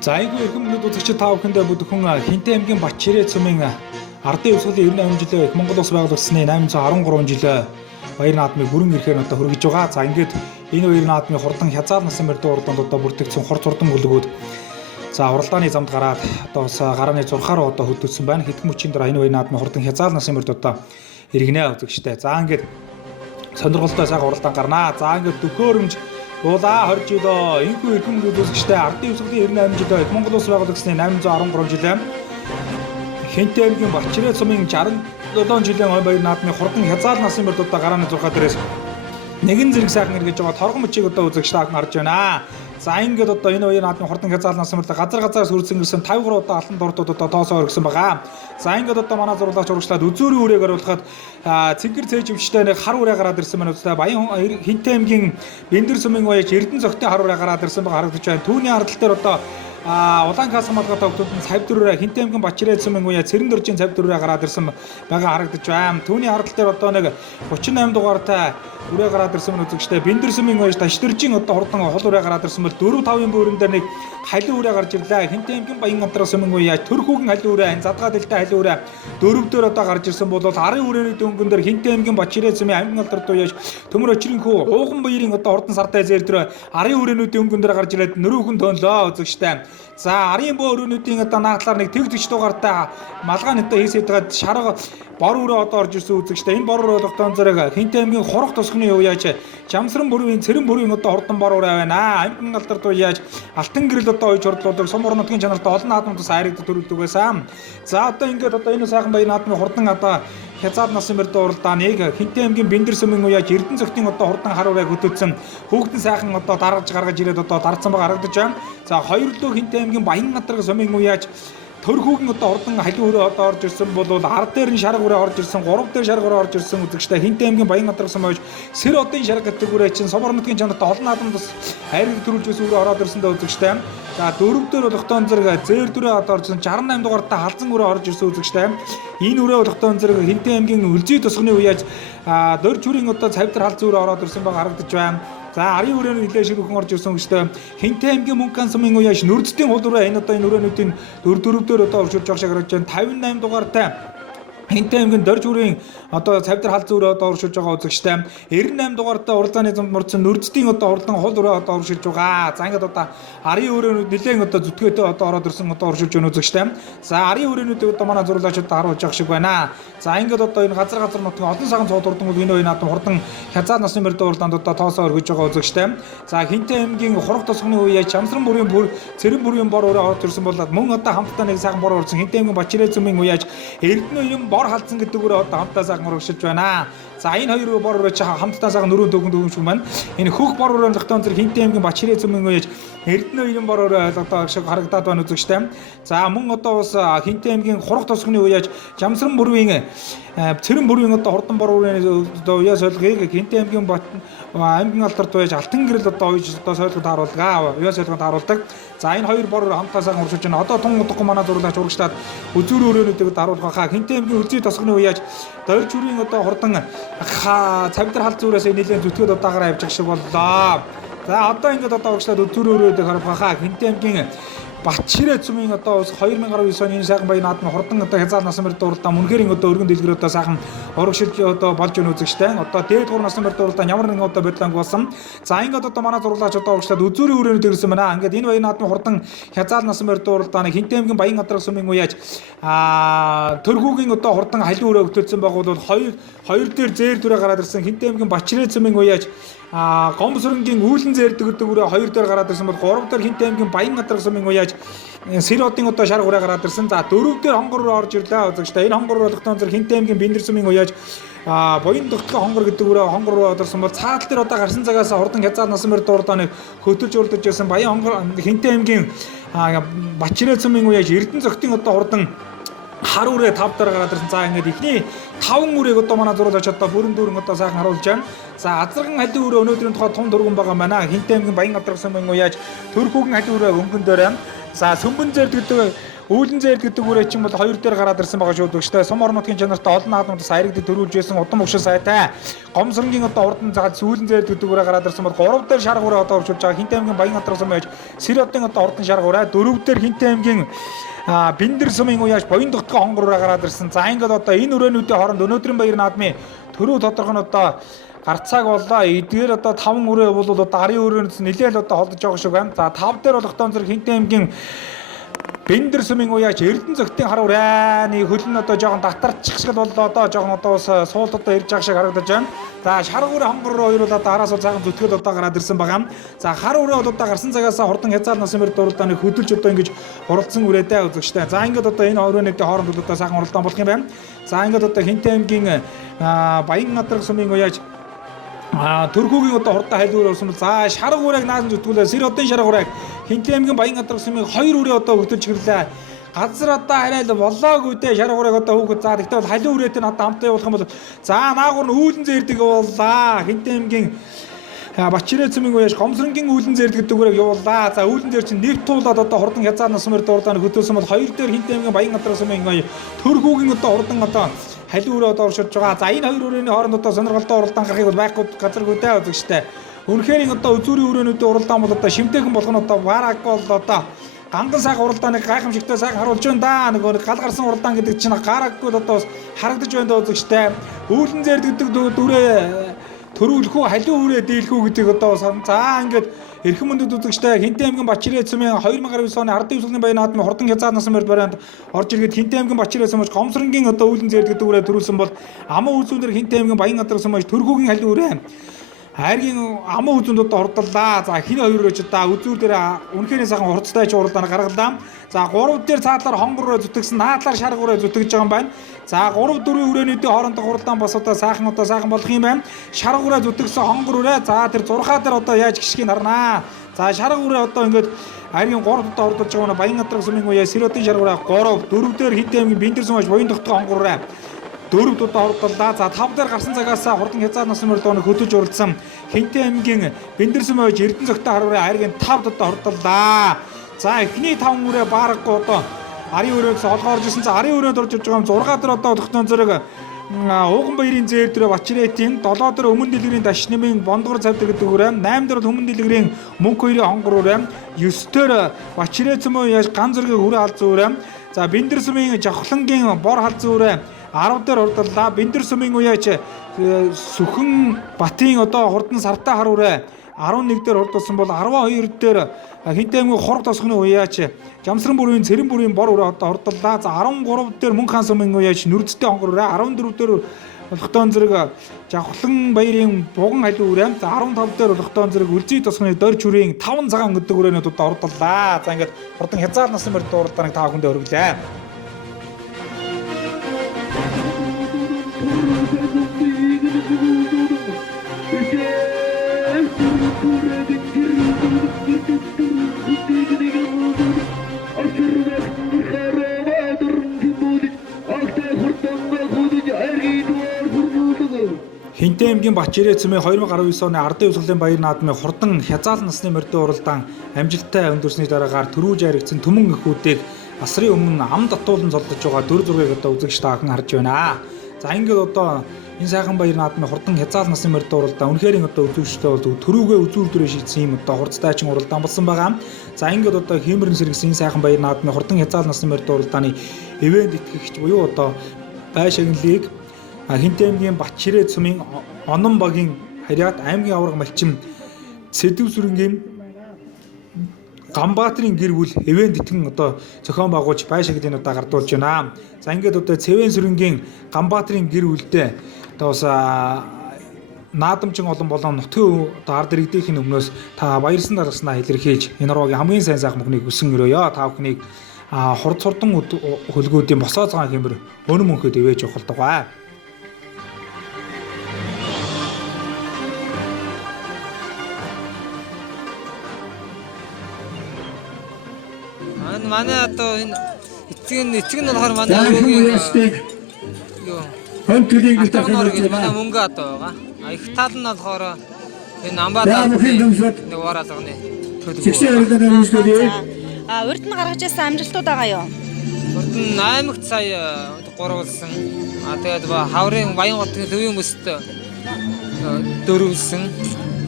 За айгүй эрхэм мэдээд үзэгч та бүхэндээ бүдгхэн Хинтээ аймгийн Бачирет сумын ардын өвсгөлийн 98 жилээ их Монгол улс байгуулагдсны 813 жилээ баяр наадмыг бүрэн эрхээр одоо хүргэж байгаа. За ингээд энэ баяр наадмын Хурдан хязгаар насны мөрдөө уралдаанд одоо бүртгэгдсэн хурц хурдан бүлгүүд за уралдааны замд гараад одоо бас гарааны зурхаараа одоо хөдөлсөн байна. Хэдхэн мөчийн дараа энэ баяр наадмын Хурдан хязгаар насны мөрд одоо иргэнэ үзэгчтэй. За ингээд сонирхолтой сайхан уралдаан гарнаа. За ингээд төхөөрөмж Улаа хорж идөө энэхүү эрхэм мэдүүлэгчтэй ардын өвсгөлийн 98 жилээ их Монгол улс байгуулагдсны 813 жилээ Хинтээ аймгийн Бачирет сумын 67 жилийн ой баяр наадмын Хурдан хязгаар насны мөрд одоо гарааны зурхаа дээрээс нэгэн зэрэг сайхан эргэж байгаа торгон мөчийг одоо үзэгч таах харж байна. За ингээд одоо энэ баяр наадмын Хурдан хязгаар насны мөрд газар сүрсэн гэсэн 53 одоо алтан дурдууд одоо тоосоо өргөсөн байгаа. За ингээд одоо манай зурлаач урагшлаад үзүүрийн үрээг оруулахад цэнгэр цээжвчтэй нэг хар үрээ гараад ирсэн байна үстэй. Баян Хинтээ аймгийн Бэндэр сүмийн уяаж Эрдэнэ зөгтөй хар үрээ гараад ирсэн байгаа харагдаж байна. Түүний ардал дээр одоо улаан кас хамгаалалтаа өгдөн цав дөрөөрэ Хинтээ аймгийн Бачирет сүмийн уяа Цэрэндрчийн цав дөрөөрэ гараад ирсэн байгаа харагдаж байна. Түүний ардал дээр одоо нэг 38 дугаартай үрээ гараад ирсэн үзэгчтэй Бэндэр сүмийн уяаж Дашдэрчийн одоо Хурдан хол үрээ гараад ирсэн бол 4-5-ын бөөрөн дээр нэг халин үрээ гарч ирлээ. Хинтээ аймгийн Баян Гантраа сүмийн уяаж Төрхүүгэн халин үрээ задгаа дэлтэй халин үрээ 4 дээр одоо гарч ирсэн бол 10 үрээний дөнгөн дээр Хинтээ аймгийн Бачирет сүмийн аймгийн алдарт уяаж Төмөр Очрын хүү Ууган баярын одоо Хурдан сартай зэр дээр 10 үрээнүүдийн өнгөн дээр гарч ирээд нөрөөхөн төөнлөө үзэгчтэй. За арын бөө өрөөнүүдийн одоо наадлаар нэг тэгж дугаартай малгаан одоо хийсэд байгаа шарга бор өрөө одоо орж ирсэн үзэгчтэй. Энэ бор өрөө тогтоон зэрэг Хинтээ аймгийн Хурах тосгоны үе яаж Жамсран бүрийн Цэрэн бүрийн одоо хурдан бор өрөө байна. Аймгийн алдарт үе яаж Алтан гэрэл одоо ойж хурдлуулдаг сум орнотгийн чанартай олон наадмуудаас хайрыг төрүүлдэг байсан. За одоо ингээд одоо энэ сайхан баяр наадмын хурдан одоо хязаад насын мөр дууралдааныг Хинтээ аймгийн Бэндэр сүмийн үе яаж Эрдэнэ цогтын одоо хурдан харуулыг хөтөлсөн хүүхдэн сайхан одоо гаргаж ирээд одоо дарцсан байгаа харагдаж байна. За хоёр дөө Хинтээ аймгийн Баян гадраг сүмийн үе яаж төр хүүгэн одоо хурдан халиу өрөө одоо орж ирсэн бол ард дээр нь шарга өрөө орж ирсэн, гурав дээр шарга өрөө орж ирсэн үзэгчтэй Хинтээ аймгийн Баян гадраг сүм ойж сэр одын шарга гэдэг өрөө чинь сум орнотгийн чанартай олон наадамд бас хайрыг төрүүлж байсан өрөө ороод ирсэндээ үзэгчтэй. За дөрөв дээр болгохтон зэрэг зээр дүрээ одоо орж ирсэн 68 дугаартай халзан өрөө орж ирсэн үзэгчтэй. Энэ өрөө болгохтон зэрэг Хинтээ аймгийн Үлзий тосгоны үе яаж дөрж хүрийн одоо цавьдар халзан өрөө ороод ирсэн байгаа харагдаж байна. За арын өрөөнд нэлээд ширүүхэн орж ирсэн гэжтэй Хинтээ аймгийн Мөнхган сумын үе яаж нүрдтийн хул өрөө энэ одоо энэ өрөөнүүдийн дөрөв одоо оршуулж байгаа шиг харагдаж байна. 58 дугаартай Хинтээ аймгийн Дорж хүрийн одоо цавьдар халзан өрөө одоо оршуулж байгаа үзэгчтэй 98 дугаартай уралдааны замд мордсон нүрдтийн одоо хурдан хул өрөө одоо оршуулж байгаа. За ингээд одоо арын өрөөнүүд нэлээд одоо зүтгээтэй одоо ороод ирсэн одоо оршуулж байгаа үзэгчтэй. За арын өрөөнүүдийг одоо манай зурлаачид харуулж байгаа шиг байна. За ингээд одоо энэ газар нутгийн олон саган цууд урдан энэ үе наадам хурдан хязаад насны мөр дууралдаанд одоо тоосоо өргөж байгаа үзэгчтэй. За Хинтээ аймгийн Хурах тосгоны үе Чамсран бүрийн Цэрэн бүрийн бор өрөө орж ирсэн бол мөн одоо хамтдаа нэг сайхан бор орсон Хинтээ аймгийн Бачирээ зүмийн үе яаж Эрдэнэ уян бор халдсан гэдэг өрөө одоо хамтдаа сайхан урагшилж байна. За энэ хоёр бор өрөө чи хамтдаа сайхан нөрөө дөгөн шиг байна. Энэ хөх бор өрөөнд тогтоон зэрэг Хинтээ аймгийн Бачирээ зүмийн үе яаж Эрдэнэ уян бор өрөө одоо шиг харагдаад байна үзэгчтэй. За мөн одоо бас Хинтээ аймгийн Хурах тосгоны үе яаж Жамсран бүрийн Цэрэн бүрийн одоо хурдан бор өрөөний одоо уяа солихыг Хинтээ аймгийн аймгийн алдарт байж Алтан гэрэл одоо ойж одоо солиход харуулгаа. Уяа солиход харуулдаг. За энэ хоёр бор хамтдаа сайхан урагшилж байна. Одоо тун удахгүй манай зурлаач урагштаад үзүүр өрөөнүүдийг харуулгаа. Хинтээ аймгийн Үлзий тосгоны үе яаж Дорж хүрийн одоо хурдан цавьдар халз зүрээс нэлээд зүтгэд удаагаар авч байгаа шиг боллоо. За одоо ингээд одоо урагшлаад үзүүр өрөөдөө харуулгаа. Хинтээ аймгийн Бачирээ цумын одоо 2019 оны энэ сайхан баяр наадмын хурдан одоо хязаад насан мөр дууралдаа үнэхээр одоо өргөн дэлгэр одоо сайхан урагшилж одоо болж өгнө үзэгчтэй. Одоо дээд гур насан мөр дууралдаа ямар нэгэн одоо бодлонг болсон. За ингээд одоо манай зурлаач одоо урагшлаад үзүүрийн өрөөнд ирсэн байна. Ингээд энэ баяр наадмын хурдан хязаад насан мөр дууралдааны Хинтээ аймгийн Баян гадраг сумын үе яаж төрхүүгийн одоо хурдан халиу өрөө өгтөлсөн байгаа бол хоёр дээр зээр дүрээ гараад ирсэн Хинтээ аймгийн Бачирээ цумын үе яаж Гомсрынгийн үүлэн зээрдэг гэдэг өрөө хоёр дээр гараад ирсэн бол гурав дээр Хинтээ аймгийн Баян гадраг сумын үе яаж сэр одын одоо шар хүрээ гараад ирсэн. За дөрөв дээр хонгор руу орж ирлээ үзэгчтэй. Энэ хонгор болгохтон зэрэг Хинтээ аймгийн Бэндэр сумын үе яаж буян дутгын хонгор гэдэг өрөө хонгор руу орсон бол цаатал дээр одоо гарсан цагаас хурдан хязаад насан мөр дуурдааны хөтөлж урдж байсан Баян хонгор Хинтээ аймгийн Бачирээ цумын үе яаж Эрдэнэ цогтын одоо хурдан хар үрээ 5 дараа гараад ирсэн. За ингээд ихний 5 үрээг одоо манай зуруулаач одоо бүрэн дүүрэн одоо сайхан харуулж байна. За азарган халиу өрөө өнөөдрийн тухай том дургуун байгаа байна. Хинтээ аймгийн Баян гадраг сумын үе яаж төрхүүгийн халиу өрөө өнгөн дээр байна. За сүмбэн зэр гэдэг үүлэн зэр гэдэг үрээ чинь бол хоёр дээр гараад ирсэн байгаа шүү дөгчтэй. Сум орнотгийн чанартай олон наадмуудаас хайрыг төрүүлж байсан удам өгшин сайтай. Гомсрынгийн одоо урдан цагаад сүүлэн зэр гэдэг үрээ гараад ирсэн бол 3 дээр шарга үрээ одоо өршүүлж байгаа. Хинтээ аймгийн Баян гадраг сум яаж сэр одын одоо урдан шарга үрээ 4 дээр Хинтээ аймгийн Бэндэр сумын үе яаж буян дутгын хонгор өрөө гараад ирсэн. За ингээд одоо энэ өрөөнүүдийн хооронд өнөөдрийн баяр наадмын төрөө тодорхой нь одоо гарцааг боллоо. Эдгээр одоо 5 өрөө бол одоо арын өрөөнөөс нэлээд одоо холдож байгаа шиг байна. За 5 дээр болохтон зэрэг Хинтээ аймгийн Бэндэр сумын үе яаж Эрдэнэ цогтын хар урайны хөлн одоо жоохон татарчих шиг боллоо. Одоо жоохон одоо суулт одоо ирж байгаа шиг харагдаж байна. За шар өрөө хонгор руу хоёр бол одоо араас цагаан зүтгэл одоо гараад ирсэн байгаа. За хар өрөө бол одоо гарсан цагаас хурдан хязаад насан мөр дууралдааны хөдөлж одоо ингэж хуралцсан үрээдээ үзэгчтэй. За ингээд одоо энэ өрөөнүүдийн хооронд одоо сайхан уралдаан болох юм байна. За ингээд одоо Хинтээ аймгийн Баян гадраг сумын үе яаж төрхүүгийн одоо хурдан халиу өрөө орсон бол за шарга үрэг наасан зүтгүүлээ сэр одын шарга үрэг Хинтээ аймгийн Баян гадраг сумын 2 үрээ одоо хөдөлж гэрлээ. Газар одоо арай л болоогүй дээ шарга үрэг одоо хөөхөд за тэгтэл халиу үрээтэй надад хамтаа явуулах юм бол за наагур нь үүлэн зээрдэг боллаа. Хинтээ аймгийн Бачирээ цумын үе Гомсрынгийн үүлэн зэр гэдэг үрэг явууллаа. За үүлэн зэр чинь нэвт туулаад одоо хурдан хязаад насан мөр дуурдааны хөдөлсөн бол хоёр дээр Хинтээ аймгийн Баян гадраг сумын үе төрхүүгийн одоо хурдан одоо халиу өрөө одоо оршуулж байгаа. За энэ хоёр өрөөний хооронд одоо сонирхолтой уралдаан гарахыг бол байхгүй газаргүй дээ үзэгчтэй. Үнэхээр одоо үзүүрийн өрөөнүүдийн уралдаан бол одоо шимтээхэн болох нь одоо бараагүй бол одоо ганган сайхан уралдааныг гайхамшигтай сайхан харуулж байна да. Нөгөө гал гарсан уралдаан гэдэг чинь гараагүй одоо харагдаж байна да үзэгчтэй. Үүлэн зэр гэдэг дүрээ төрүүлэхүү халиу хүрээ дийлэхүү гэдэг одоо сан. За ингээд эрхэм мөндөд үзэгчтэй Хинтээ аймгийн Бачирээ цумын 2009 оны Ардын өвсгөлийн баян наадмын хурдан хязгаар насны барианд орж иргэд Хинтээ аймгийн Бачирээ цумж гомсронгийн одоо үүлэн зээр гэдэг үрээ төрүүлсэн бол аман үзүүнээр Хинтээ аймгийн баян гадар цумж төрхүүгийн халиу хүрээ хайргийн аман үзүүнд одоо хурдаллаа. За хин хоёр өрөөж одоо үзүүр дээр үнэхээр сайхан хурцтай ч уралдаан гаргалаа. За 3 дээр цаатлаар хонгор зүтгэсэн, наадлаар шарга өрөө зүтгэж байгаа юм байна. За 3 4 хүрээнүүдийн хоорондох хуралдаан бас одоо сайхан болох юм байна. Шарга өрөө зүтгэсэн хонгор өрөө. За тэр 6 дээр одоо яаж гიშгийг харнаа. За шарга өрөө одоо ингээд хайргийн 3 удаа хурдалж байгаа баян гадар цумын уяа Сэротын шарга өрөө 3 4 дээр Хинтээ аймгийн Бэндэрсэн хойш буян тогтгоо хонгор өрөө 4 удаа хурдаллаа. За 5 дээр гарсан цагаас хурдан хязгаар насны мөрдөөг хөдөж уралдсан Хинтээ аймгийн Бэндэрсэн хойш Эрдэнэ цогтой харуурын хайргийн 5 удаа хурдаллаа. За эхний 5 үрээ баарахгүй одоо арын өрөөс олгоорж ирсэн. За арын өрөөнд орж иж байгаа юм 6 дээр одоо тогтоон зэрэг Ууган баярын зээр дээр Бачирэтийн 7 дээр Өмнө дэлгэрийн Дашнымын Бондгор цавдаг гэдэг үрээ 8 дээр Өмнө дэлгэрийн Мөнх хоёрын хонгор үрээ 9 дээр Бачирэ цөмөө яаж ган зэрэг хүрээ халзуу үрээ. За Бэндэрсмийн Жавхлангийн бор халзуу үрээ 10 дээр хурдаллаа. Бэндэрсмийн уяач Сүхэн Батын одоо хурдан сартаа хар үрээ 11 дээр хурдсан бол 12 дээр Хинтээ аймгийн Хург тосгоны уяач Жамсран бүрийн Цэрэн бүрийн бор өрөө одоо хурдаллаа. За 13 дээр Мөнх хаан сумын уяач Нүрдтэй хонгор өрөө 14 дээр Болготон зэрэг Жавхлан баярын Буган халиу өрөө. За 15 дээр Болготон зэрэг Үлзий тосгоны Дорж хүрийн 5 цагаан гэдэг өрөөнүүд одоо хурдаллаа. За ингээд хурдан хязгаар насны мөрд уралдааныг та бүхэндээ өргөлээ. Хинтээ аймгийн Бачирээ цумын 2019 оны Ардын өвсгөлийн баяр наадмын хурдан хязгаар насны морьдын уралдаан амжилттай өндөрсний дараагаар төрүүлж харигдсан төмөн эхүүдийг асрын өмнө ам татуулан золдож байгаа 4-6-ыг одоо үзэгч та бүхэн харж байна. За ингээд одоо энэ сайхан баяр наадмын хурдан хязгаар насны морьдын уралдаан үнэхээр одоо үзэгчтэй бол төрүүгээ үзүүр дүрээ шийдсэн юм одоо хурцтай чин уралдаан болсон байгаа. За ингээд одоо хиймэрэн сэргсэн энэ сайхан баяр наадмын хурдан хязгаар насны морьдын уралдааны ивент итгэгч буюу одоо бай шагналыг Хинтээ аймгийн Бачирээ цумын Онон багийн харьяат аймгийн авраг малчин Сэдэв сүрэнгийн Ганбаатарын гэр бүл ивент итгэн одоо зохион байгуулж бай шагналыг одоо гардуулж байна. За ингээд одоо Цэвэн сүрэнгийн Ганбаатарын гэр бүлдээ одоо бас наадамчин олон болон нутгийн одоо ард иргэдийн өмнөөс та баярсан даргаснаа илэрхийлж энэ руугийн хамгийн сайн сайхан бүхнийг хүсэн өрөөё. Та бүхнийг хурд сурдан хөлгүүдийн босоо цагаан хэмбэр өнө мөнхөд ивэж явах болтугай. Манай одоо энэ эцэг нь болохоор манай өвгийн юу хонтгийн гэж манай мөнгө одоо байгаа. Их тал нь болохоор энэ амбатаа нэг ураалганы төлөв. Урд нь гаргаж ирсэн амжилтууд байгаа юу? Урд нь 8-т сая гурвалсан. Тэгээд хаврын баян хотын төвийн бүст дөрвөлсөн.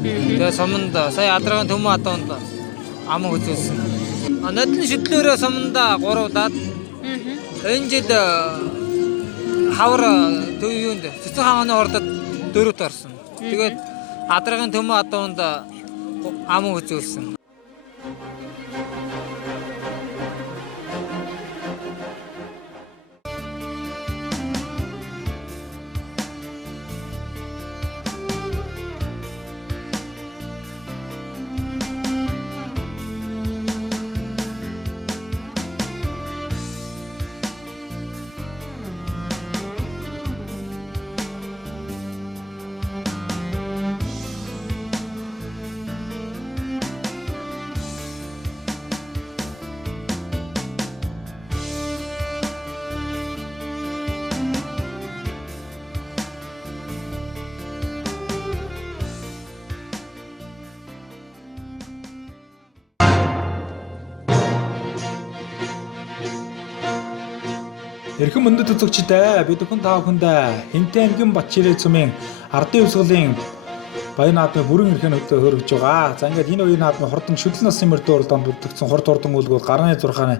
Тэгээд суманд сая адрагын төмөн атонд ам үзүүлсэн. Нодлон шидлөөрөө суманда 3 удаад энэ жил хавар төвөнд цэцэн хааны ордод 4-т орсон. Тэгээд адрагын төмөн атонд ам үзүүлсэн. Эрхэм мөндөд үзэгчдээ бид бүхэн та бүхэнд Хинтээ аймгийн Бачирээ цумын Ардын өвсгөлийн баяр наадмын бүрэн эрхээ хөргөж байгаа. За ингээд энэ баяр наадмын хурдан шүлэн насны мөрдөө уралдаанд бүртгэгдсэн хурд хурдан үлгүүд гарны 6-ны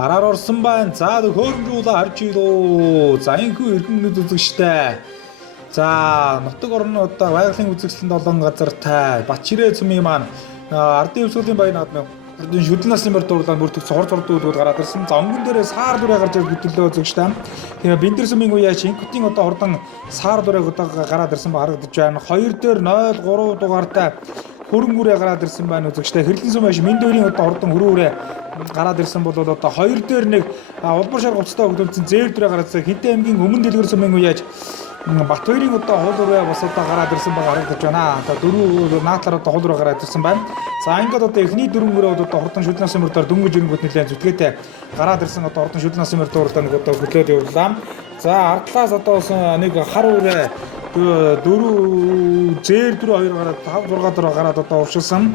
араар орсон байна. За хөөрөмжүүлээ харж илөө. За энэхүү эрхэм мөндөд үзэгчдээ За нутаг орны одоо байгалийн үзэсгэлэнт олон газартай Бачирээ цөмийн маань ардын өвсгөлийн баян наадмын шүдэн насны мөр дурлаад бүртгэгдсэн хор зурдууд гараад ирсэн. За өнгөн дээрээ саар дүрээ гарч ирж хөдөлөө үзэгчтэй. Тэгээ биндэр сүмийн үеяч инкутийн одоо хурдан саар дүрээ одоо гараад ирсэн ба харагдаж байна. 2 дээр 0 3 дугаартай хөрөнгө үрээ гараад ирсэн байна үзэгчтэй. Хэрлэн сүм маш минь дөрийн одоо хурдан хөрөнгө үрээ гараад ирсэн бол одоо 2 дээр нэг улбар шар гоцтой өгдөлцсөн зээл дүрээ гараад ирсэн. Хинтээ аймгийн өмнө дэлгэр сүмийн үеяч Батбаярын одоо хуулураа бас одоо гараад ирсэн байгаа харагдаж байна. Одоо дөрөв наатлаар одоо хуулураа гараад ирсэн байна. За ингээд одоо эхний дөрөнгөрөө одоо хурдан шүдэн насны мөрөөр дөнгөж ирэнгүүт нэлээд зүтгээтэй гараад ирсэн одоо хурдан шүдэн насны мөрөөр дурлаа нэг одоо хөдлөөд явууллаа. За ардлаас одоо бас нэг хар үрээ 4 зээр 4 2 гараад 5 6 дөрөв гараад одоо уршилсан.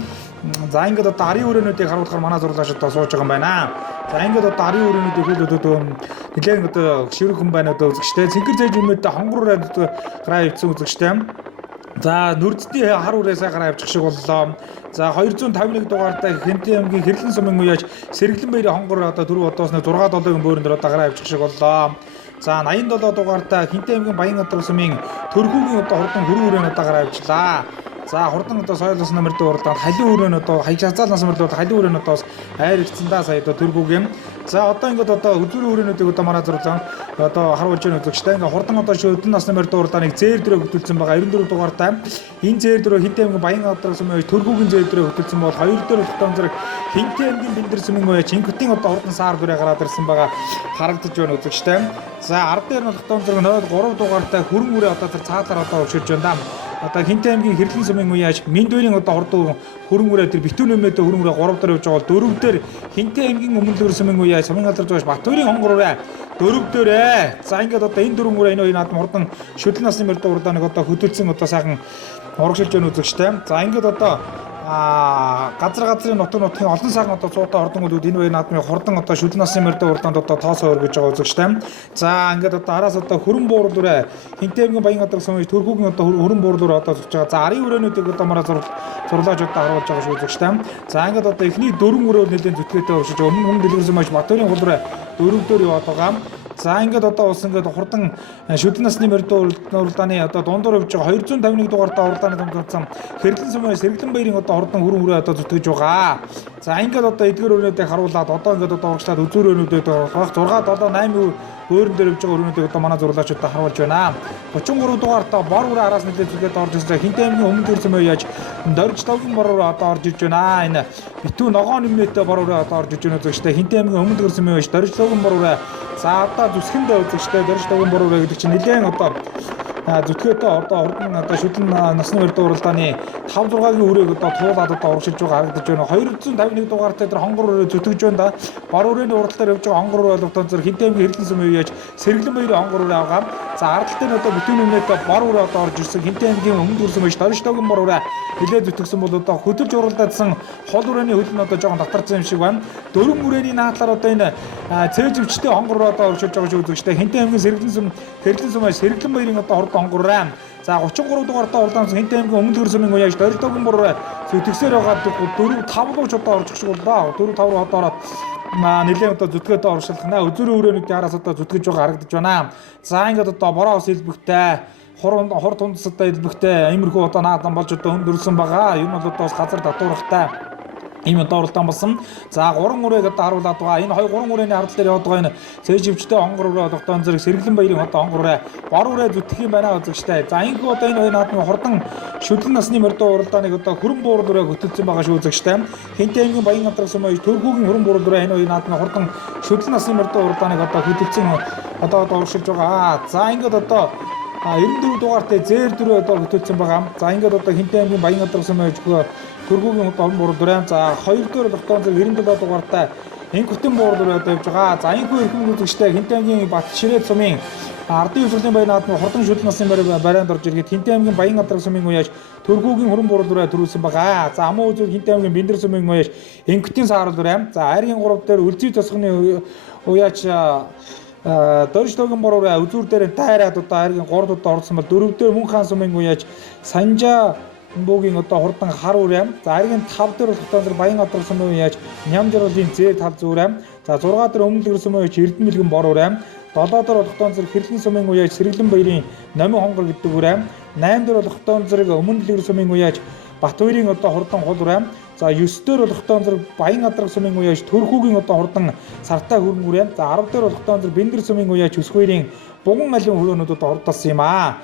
За ингээд одоо арын өрөөнүүдийг харуулахаар манай зурлаач одоо сууж байгаа юм байна. За ингээд одоо арын өрөөнүүдийг хөлөөдөө нэлээд одоо ширэг хүн байна одоо үзэгчтэй. Цэнхэр зээж юмнуудаа хонгороо одоо гараа ивцэн үзэгчтэй. За нүрдтийн хар үрээ сайн гараа авчих шиг боллоо. За 251 дугаартай Хэнтээ аймгийн Хэрлэн сумын үеж Сэргэлэн баярын хонгор одоо дөрөв одоос 6 7-гийн бөөрөнд одоо гараа авчих шиг боллоо. За 87 дугаартай Хэнтээ аймгийн Баян Гадар сумын Төрхүүгийн одоо хурдан хөрөн үрээ одоо гараа авчлаа. За хурдан одоо соёлос намар дээр уралдаанд халин өрөөнд одоо хаяжаалал нас намар дээр халин өрөөнд одоо айр ирсэн да сая одоо төргүүгийн. За одоо ингээд одоо үзүүрийн өрөөнүүдийг одоо манай зурлаа одоо харуулж байгаа үзэгчтэй. Ингээд хурдан одоо шүдэн нас намар дээр уралдааныг зээр дөрөв хөтөлсөн байгаа 94 дугаартай. Энэ зээр дөрөв Хэнтээ аймгийн Баян Гадар сумын төргүүгийн зээр дөрөв хөтөлсөн бол 2 дээр тогтоон зэрэг Хэнтээ аймгийн Бэндэр сумын үе Чингүтийн одоо хурдан саар дүрээ гараад ирсэн байгаа харагдаж байна үзэгчтэй. За ард дээр нь тогтоон зэрэг 03 дугаартай хөрөн үрээ одоо тэр цаалаар одоо өгшөж байна да. Одоо Хэнтээ аймгийн Хэрлэн сумын үеж Миндвэрийн одоо хурдан хөрөн үрээ тэр битүүн нэмээд хөрөн үрээ 3 дээр явж байгаа бол 4 дээр Хэнтээ аймгийн өмнө дэлгэр сумын үеж сумын газар зууш Батбаярын хонгор үрээ 4 дээрээ. За ингээд одоо энэ дөрвөн үрээ энэ наадам хурдан шүдэн насны мөрдөө урдааныг одоо хөдөлсөн одоо сайхан урагшилж байна үзэгчтэй. За ингээд одоо газрын нутгийн олон сайхан одоо цуутай ордонгуудад энэ баяр наадмын хурдан одоо шүдэн насны мөрдөө урдаанд одоо тоосоо өргөж байгаа үзэгчтэй. За ингээд одоо араас одоо хөрөн буур дүрээ Хэнтээ аймгийн Баян Гадар сумын Төрхүүгийн одоо хөрөн буур дүрээ одоо зурж байгаа. За арын өрөөнүүдийг одоо мараа зурлааж одоо харуулж байгаа шүү үзэгчтэй. За ингээд одоо эхний дөрвөн өрөө нэлээд зүтгээтэй өршиж өмнө дэлгэрсэн маш Батбаярын хулраа 4 дээр яваад байгаа. За ингээд одоо ус ингээд хурдан шүдэн насны мөрдөө уралдааны одоо дундуур явж байгаа 251 дугаартай уралдааны дундсан Хэрлэн сумын Сэргэлэн баярын одоо хурдан хөрөн үрээ одоо зүтгэж байгаа. За ингээд одоо эдгээр өрөөнүүдийг харуулад одоо ингээд одоо урагшлаад үзүүр өрөөнүүдэд 6 7 8 өөрөн дээр явж байгаа өрөөнүүдийг одоо манай зурлаач одоо харуулж байна. 33 дугаартай бор үрээ араас нэлээд зүгээд орж ирсэн. Хэнтээ аймгийн өмнө дэлгэр сумын яаж дөрж тавгийн бор үрээ одоо орж ирж байна. Энэ битүү ногоо нэмнэтэй бор үрээ одоо орж ирж байна үзэгчтэй. Хэнтээ аймгийн өмнө дэлгэр сумын яаж дөрж тавгийн бор үрээ. За одоо зүсгэндээ үзэгчтэй дөрж тавгийн бор үрээ гэдэг чинь нэлээд одоо зүтгээтэй одоо хурдан одоо шүдэн насны мөрдөө уралдааны 5 6-гийн үрээг одоо туулаад одоо урагшилж байгаа харагдаж байна. 251 дугаартай тэр хонгор өрөө зүтгэж байна да. Бар өрөөний уралдаар явж байгаа хонгор өрөө боловтон зэрэг Хэнтээ аймгийн Хэрлэн сумын үеж Сэргэлэн баярын хонгор өрөө авгаа. За арал дээр одоо битүүн өмнөд бар өрөө одоо орж ирсэн. Хэнтээ аймгийн өмнө дүрсэн байж Доржтойгийн бар өрөө нэлээд зүтгэсэн бол одоо хөдөлж уралдаадсан хол өрөөний хөл нь одоо жоохон татарсан юм шиг байна. Дөрвөн өрөөний наатлаар одоо энэ цээжвчтэй хонгор өрөө одоо урагшилж байгаа шүү үзэгчтэй. Хэнтээ аймгийн Хэрлэн сум байж Сэргэлэн баярын одоо хонгорраа. За 33 дугаартай уралдаансан Хэнтээ аймгийн өмнө дэлгэр сумын үеж Доржтойгийн бороо зүтгэсээр байгаа 4 5 лууч одоо орж ирэх боллоо. 4 5 руу одоо ороод нэлээд одоо зүтгээд оршилхнаа. Үзүүрийн өрөөнүүдийн араас одоо зүтгэж байгаа харагдаж байна. За ингээд одоо бороо ус илбэгтэй хор тундстай илбэгтэй иймэрхүү одоо наадам болж одоо хөндөрлсөн байгаа. Энэ бол одоо газар татуурхтай ийм доорлолтон болсон. За 3 үрийг одоо харуулад байгаа. Энэ 3 үрээний хардал дээр яваад байгаа энэ цээжвчтэй хонгор өрөө тогтоон зэрэг Сэргэлэн баярын одоо хонгор өрөө бор өрөө зүтгэх юм байна үзэгчтэй. За энэ одоо энэ наадмын хурдан шүдэн насны мөрдөө уралдааныг одоо хөрөн буур өрөө хөтөлсөн байгаа шүү үзэгчтэй. Хэнтээ аймгийн Баян Гадар сумын Төрхүүгийн хөрөн буур өрөө энэ наадмын хурдан шүдэн насны мөрдөө уралдааныг одоо хөтөлсөн одоо урагшилж байгаа. За ингээд одоо 94 дугаартай зээр дөрөв одоо хөтөлсөн байгаа. За ингээд одоо Хэнтээ аймгийн Баян Гадар сумын Төргүүгийн олон буур дүрэн. За 2 дээр тогтоон зэрэг 97 дугаартай Инкутийн буур дүрээ одоо явж байгаа. За энэхүү эрхэм үзэгчтэй Хэнтээ аймгийн Батчирээ сумын ардын өвсгөлийн баян наадмын хурдан шүдэн насны барайнд орж иргээд Хэнтээ аймгийн Баян Гадар сумын үеж Төргүүгийн хөрөн буур дүрээ төрүүлсэн байгаа. За амуу үзүүл Хэнтээ аймгийн Бэндэр сумын үеж Инкутийн саар дүрээ. За айргийн 3 дээр Үлзий тосгоны уяач Доржтойгийн бор үрээ үзүүр дээр тайраад одоо айргийн 3 удаа орсон бол 4 дээр Мөн хаан сумын үеж Санжаа Бөөгийн одоо хурдан хар үрэм. За аргийн 5 дээр болох тоо Баянгатар сумын яаж Нямжруулын зээ тал зүрэм. За 6 дээр өмнөд сумын яаж Эрдэнэ мэлгэн бор үрэм. 7 дээр болох тоо Хэрлэн сумын үеаж Сэргэлэн баярын Номин хонгор гэдэг үрэм. 8 дээр болох тоо өмнөд сумын үеаж Батбаярын одоо хурдан хул үрэм. За 9 дээр болох тоо Баянгатар сумын үеаж Төрхүүгийн одоо хурдан сартай хөрөнгө үрэм. За 10 дээр болох тоо Бэндэр сумын үеаж Өсгөөгийн Буган алын хөрөөнүүд одоо хурдалсан юм аа.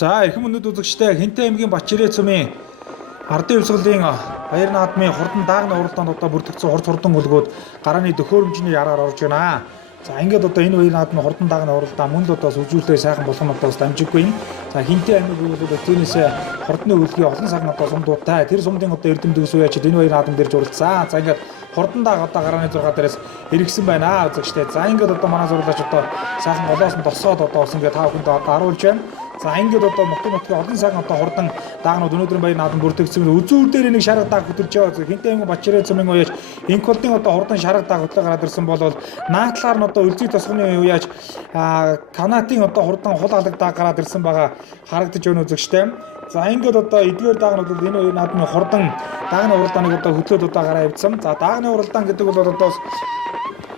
За эрхэм өнөд үзэгчтэй Хинтээ аймгийн Бачирээ цумын ардын хувьсгалын баяр наадмын хурдан даагны уралдаанд одоо бүрдэгдсэн хурд хурдан бүлгүүд гарааны төхөөрөмжний яраар орж байна. За ингээд одоо энэ баяр наадмын хурдан даагны уралдаа мөн л одоо сүжүүлээ сайхан болох нь одоо дамжиггүй юм. За Хинтээ аймгийн бүлгүүд тийнээсээ хурдны үлгийн олон сагн одоо сумдуудтай тэр сумдын одоо эрдэм дэгс үеч энэ баяр наадам дээр журалцсан. За ингээд хурдан дааг одоо гарааны 6 дээрээс хэрэгсэн байна үзэгчтэй. За ингээд одоо манай зурлаач одоо сайхан голоос нь тосоод одоо бас ингээд 5 хүнд одоо харуулж байна. За ингээд одоо нутгийн олон сагн одоо хурдан даагнууд өнөөдрийн баяр наадам бүрдэгдсэн. Үзүүр дээр нэг шарга дааг хөтөлж байгаа. Хинтээ аймгийн Бачирээ цумын үеж инколдын одоо хурдан шарга дааг хөтлөө гараад ирсэн бол наадлаар нь одоо үлзий тосгоны үеж канатын одоо хурдан хул алаг дааг гараад ирсэн байгаа харагдаж байна үзэгчтэй. За ингээд одоо эдгээр даагнууд бол энэ баяр наадмын хурдан даагны уралдааныг одоо хөтлөөд одоо гараа авчихсан. За даагны уралдаан гэдэг бол одоо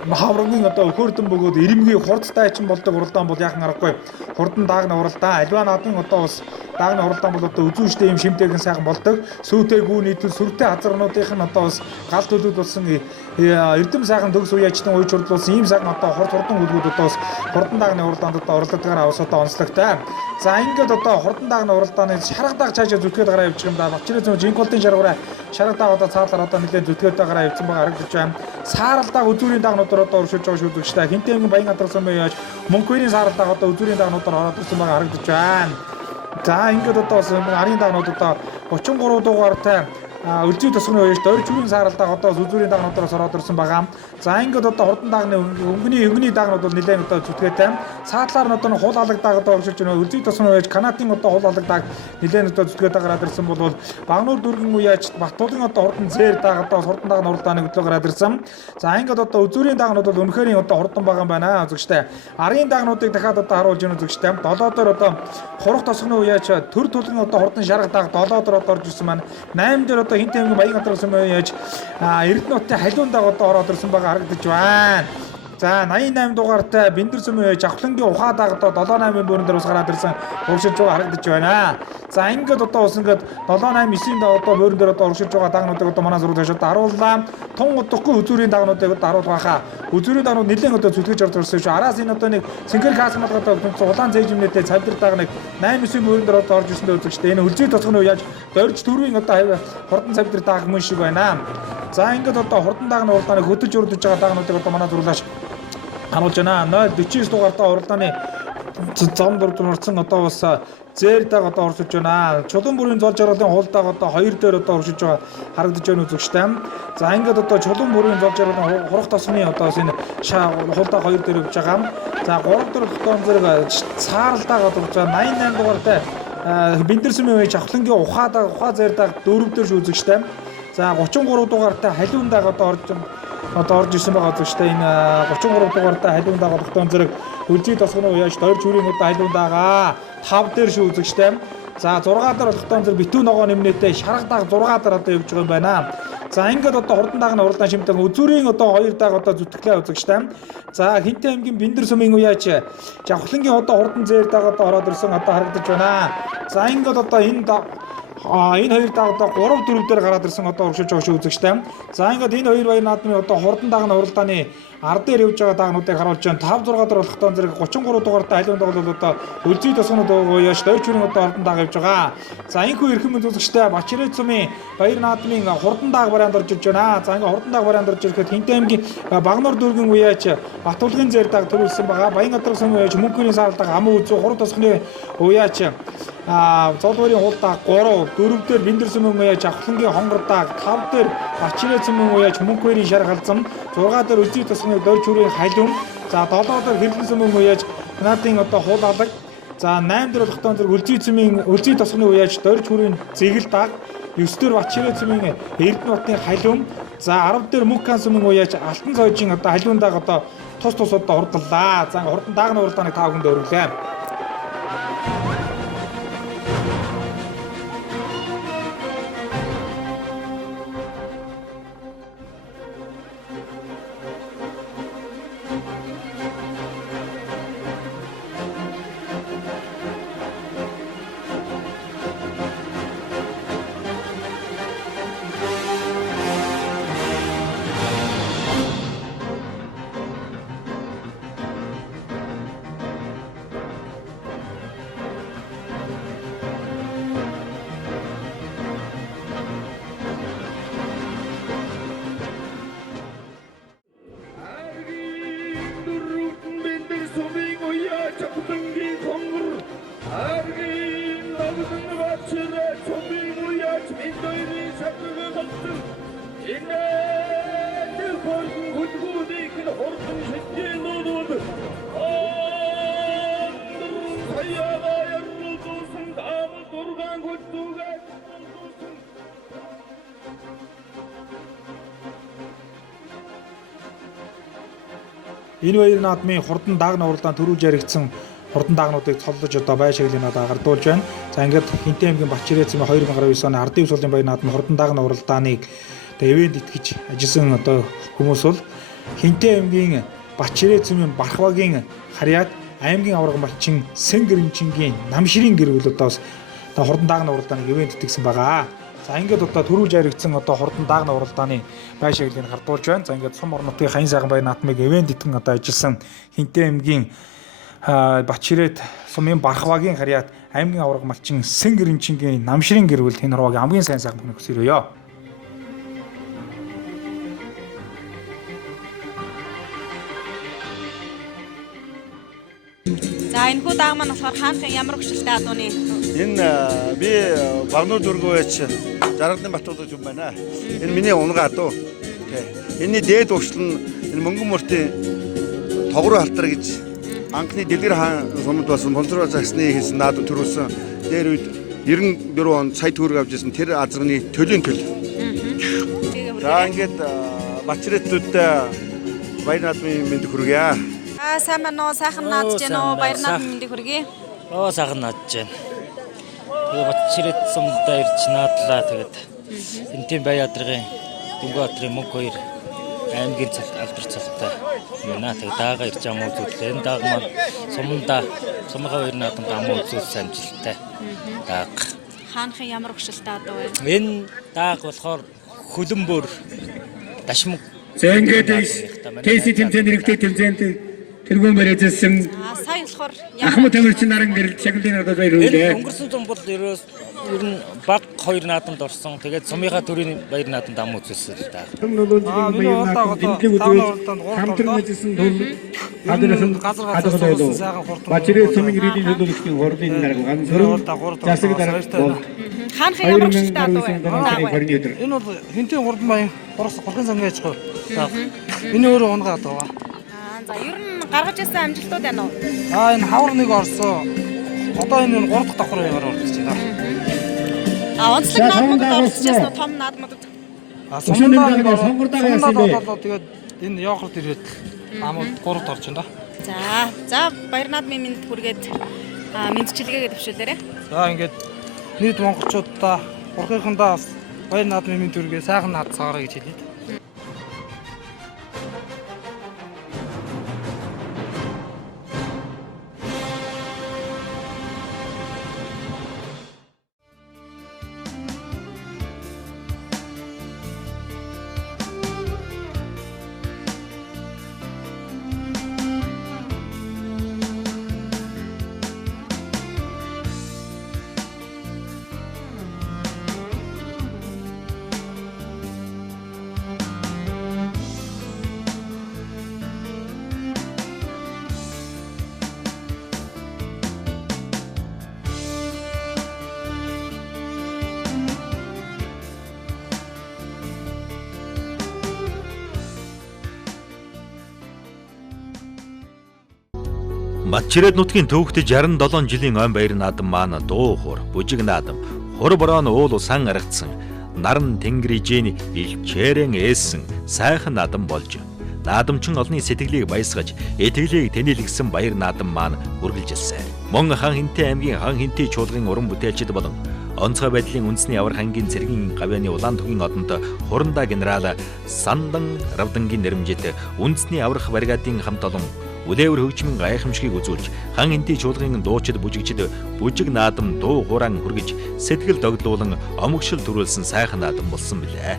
Хаврын одоо өхөөрдөн бөгөөд ирэмгийн хурдтай ачин болдог уралдаан бол яахан аргагүй хурдан даагны уралдаан альва наадмын одоо бас даагны уралдаан бол одоо үзүүштэй юм шимтэйгэн сайхан болдог сүйтэй гүү нийтлэл сүртэй хазарнуудын нь одоо бас гал төлөвд болсон эрдэм сайхан төгс үеачтан уйж хурдлуулсан ийм сайхан одоо хурдан үлгүүд одоо бас хурдан даагны уралдаанд одоо оролцдогоор авс одоо онцлогтой. За ингээд одоо хурдан даагны уралдааны шарга дааг цаашаа зүтгэхэд гараа явуучих юм да. Бачирээ цум жинколтын шаргаараа шарга дааг одоо цаалаар одоо нэлээд зүтгэхэд гараа явуулсан байгаа харагдаж байна. Саарал дааг үзүүрийн даагнуудаар одоо уршиж байгаа шүү дээ. Хинтээ аймгийн Баянгатар сумын яаж Мөнхбаярын саарал дааг одоо үзүүрийн даагнуудаар ороод ирсэн байгаа харагдаж байна. За ингээд одоо бас арын даагнууд одоо 33 дугаартай үлзий тосгоны үеж дөрж бүрийн сааралдааг одоо үзүүрийн даагнуудаас ороод ирсэн байгаа. За ингээд одоо хурдан даагны өнгөний даагнууд бол нэлээд одоо зүтгээтэй. Саадлаар нь одоо хул алаг дааг одоо оршиж байна. Үлзий тосгоны үеж канатын одоо хул алаг дааг нэлээд одоо зүтгээтэй гараад ирсэн бол Багнуур дүүргэн үеж Батбаярын одоо хурдан зээр дааг одоо хурдан даагны уралдааны хөтлөө гараад ирсэн. За ингээд одоо үзүүрийн даагнууд бол үнэхээр одоо хурдан байгаа юм байна үзэгчтэй. Арын даагнуудыг дахиад одоо харуулж байна үзэгчтэй. 7 дээр одоо хурах тосгоны үеж төр тулгын одоо хурдан шарга дааг 7 дээр одоо орж ирсэн байна. 8 дээр одоо Хинтээ аймгийн Баянгатар сумын яаж Эрдэнэтийн халиун дааг одоо ороод ирсэн байгаа харагдаж байна. За 88 дугаартай Бэндэр сумын Жавхлангийн ухаа дааг одоо 78-ын бүрэн дээр ус гараад ирсэн уршиж байгаа харагдаж байна. За ингээд одоо ус ингээд 789-ийн дааг одоо бүрэн дээр одоо уршиж байгаа даагнуудыг одоо манай зургуулж одоо харууллаа. Тун удахгүй үзүүрийн даагнуудыг одоо харуулж байхаа. Үзүүрийн даагнууд нэлээд одоо зүтгэж орж ирсэн шүү. Араас энэ одоо нэг синхэр касмад одоо улаан зээжмнэтэй цавдар дааг нэг 8-9-ийн бүрэн дээр одоо орж ирсэн дээ үзэгчтэй. Энэ үлзий тосгоны яаж дөрж төрвийн одоо хурдан цавдар дааг мөн шиг байна. За ингээд одоо хурдан даагны уралдааныг хөтөлж урдж байгаа даагнуудыг одоо манай зургуулж харуулж байна. 049 дугаартай уралдааны зам дурдсан одоо бас зээр дааг одоо оршиж байна. Чулуун бүрийн зол жаргалын хул дааг одоо 2 дээр одоо оршиж байгаа харагдаж байна үзэгчтэй. За ингээд одоо чулуун бүрийн зол жаргалын хурах тосны одоо энэ хул дааг 2 дээр явж байгаа. За 3 дээр тон зэрэг саарал дааг одоо 88 дугаартай Бэндэр сумын үеж Жавхлангийн ухаа зээр дааг 4 дээр шүү үзэгчтэй. За 33 дугаартай халиун дааг одоо орж ирсэн байгаа зүгтээ энэ 33 дугаартай халиун дааг болохтой зэрэг үлзий тосгоны үеж дөрж бүрийн одоо халиун даага 5 дээр шүү үзэгчтэй. За 6 дээр болохтой зэрэг битүү ногоо нэмнэтэй шарга дааг 6 дээр одоо явж байгаа юм байна. За ингээд одоо хурдан даагны уралдаан шимтэн үзүүрийн одоо 2 дааг одоо зүтгэлээ үзэгчтэй. За Хинтээ аймгийн Бэндэр сумын үеж Жавхлангийн одоо хурдан зээр дааг одоо ороод ирсэн одоо харагдаж байна. За ингээд одоо энэ Энэ хоёр даа одоо 3-4 дээр гараад ирсэн одоо урагшилж байгаа шүү үзэгчтэй. За ингээд энэ хоёр баяр наадмын одоо хурдан дагна уралдааны ард дээр явж байгаа дагнуудыг харуулж байна. 5-6 дээр болох тоон зэрэг 33 дугаартай хайлуун бол одоо үлзий тосгонод яаш дойч хүрийн одоо хурдан даг явж байгаа. За энэ хүү эрхэм мэнд үзэгчтэй Бачирет сумын баяр наадмын хурдан даг бараанд орж ирж байна. За ингээд хурдан даг бараанд орж ирэхэд Хинтээ аймгийн Багнуур дүүргийн уяач Батулгын зэр даг төрүүлсэн байгаа. Баянгатраг сумын уяач Мөнхөрийн саалдаг амуу үзүү хурд тосгоны уяач Золборын хулдаг 3, 4 дээр Биндэр сумын уяач Авхлангийн хонгор даг, 5 дээр Бачирет сумын уяач Мөнхөрийн шар галзам, 6 дээр Үлзий тосгоны дойч хүрийн хайлуун, за 7 дээр Хэрлэн сумын уяач Канадын одоо хуул алаг, за 8 дээр болох тоон зэрэг Үлзий тосгоны уяач дойч хүрийн зэгэл даг, 9 дээр Бачирет сумын Эрдэнэтийн хайлуун, за 10 дээр Мөнхкан сумын уяач Алтан цойжийн одоо хайлуун даг одоо тус одоо хурдлаа. За хурдан дагны уралдааныг та бүхэнд өргөлээ. Энэ баяр наадмын хурдан дагна уралдаанд төрүүлж яригдсан хурдан дагнуудыг цоллож одоо байшаглын одоо гардуулж байна. За ингээд Хинтээ аймгийн Бачирет сумын 2019 оны ардын ус улсын баяр наадмын хурдан дагна уралдааныг одоо ивент итгэж ажилласан одоо хүмүүс бол Хинтээ аймгийн Бачирет сумын Бархвагийн харьяат аймгийн аварга малчин Сэнгэрэнчингийн Намширын гэр бүл одоо хурдан дагна уралдааныг ивент итгэсэн байгаа. За ингээд одоо төрүүлж яригдсан одоо хурдан дагна уралдааны байшаглыг хардуулж байна. За ингээд сум орон нутгийн хаян сайхан баяр наадмыг ивент итгэн одоо ажилласан Хинтээ аймгийн Бачирет сумын Бархвагийн харьяат аймгийн аварга малчин Сэнгэрэнчингийн Намширын гэр бүл энэ хураагийн хамгийн сайн сайхан бүхнийг хүсэрье. За энэ хүү даг маань болохоор хаанхын ямар хөшөлтэй адууны Энэ би Багнуур дүүргөөч Жаргалын Батулгын юм байна. Энэ миний унгаа дуу. Энэний дээд өвчл нь энэ Мөнгөн мөртийн Тогроо халтар гэж анхны Дэлгэр хаан сумд болсон Бонцроо загсны хийсэн наадам төрүүлсэн. Дээр үед 94 он сая төгрөг авч ирсэн тэр азрагны төлийн төл. За ингээд Бачиреттүүдтэй баяр наадмын мэнд хүргье. сайн байна уу? Сайхан наадж байна уу? Баяр наадмын мэндийг хүргэе. Сайхан наадж байна. Тэгээ Бачирет сумдаа ирж наадлаа. Тэгээд энэ тийм баяр адрын Дөнгөө адрын мөнх хоёр аймгийн алдар цалтай байна. Тэгээд даага ирж амуу үзүүлээ. Энэ дааг маань сумынхаа хоёр наадам амуу үзүүлсэн амжилттай. Дааг. Хаанхын ямар хөшөлтэй адуу вэ? Энэ дааг болохоор хөлбөмбөр дашмаг. За ингээд кейси тэмцээнд хэрэгтэй тэмцээнд тэргүүн барьжсэн. Сая болохоор Ахмад Тамирчин наран гэрэл шагналын одоо баяр хүргэе. Өнгөрсөн зам бол ер нь баг хоёр наадамд орсон. Тэгээд сумынхаа төрийн баяр наадамд ам үзүүлсэн л да. Бачирет сумын ирээдүйн төлөөлөгчдийн хурлын дарга ганц засаг дарга. Хаанхын ямар хөшөлтэй адуу вэ? Энэ бол Хинтээ хурдан баян горхон сангийн аж ахуй. Энэ өөрөө унгаа даа. За ер нь гаргаж ирсэн амжилтууд байна уу? Энэ хавар нэг орсон. Одоо энэ 3 дахь давхар яваар орж байна. Онцлог наадмууд орж ирсэн нь том наадмууд. Сонгордоо яасан бэ? Тэгээд энэ явахд ирээд амууд 3-т орж байна. За баяр наадмын мэнд хүргээд мэдчилгээгээ төвшүүлээрэй. За ингээд нийт монголчуудаа урхийнхандаа баяр наадмын мэнд хүргээ сайхан наадцаагаараа гэж хэлээд. Матчирээд нутгийн төвхөд 67 жилийн ой баяр наадам маань дуу хуур, бүжиг наадам, хур борооны уул усан аргацсан, наран тэнгэрийн илчээрэн ээсэн сайхан наадам болж наадамчин олны сэтгэлийг баясгаж, итгэлийг тэнэлгсэн баяр наадам маань үргэлжилсэн. Мөн хан хинтэй аймгийн хан хинтэй чуулгын уран бүтээлчд болон онцгой байдлын үндэсний аврах ангийн цэргийн гавьяаны Улаантүгийн одонд хурандаа генерал Сандан Равдангийн нэрмжид үндэсний аврах бригадын хамт олон үлээвэр хөгжмийн гайхамшигыг үзүүлж хан хинтэй чуулгын дуучид бүжигчид бүжиг наадам дуу хураан хүргэж сэтгэл догдлуулан омогшил төрүүлсэн сайхан наадам болсон билээ.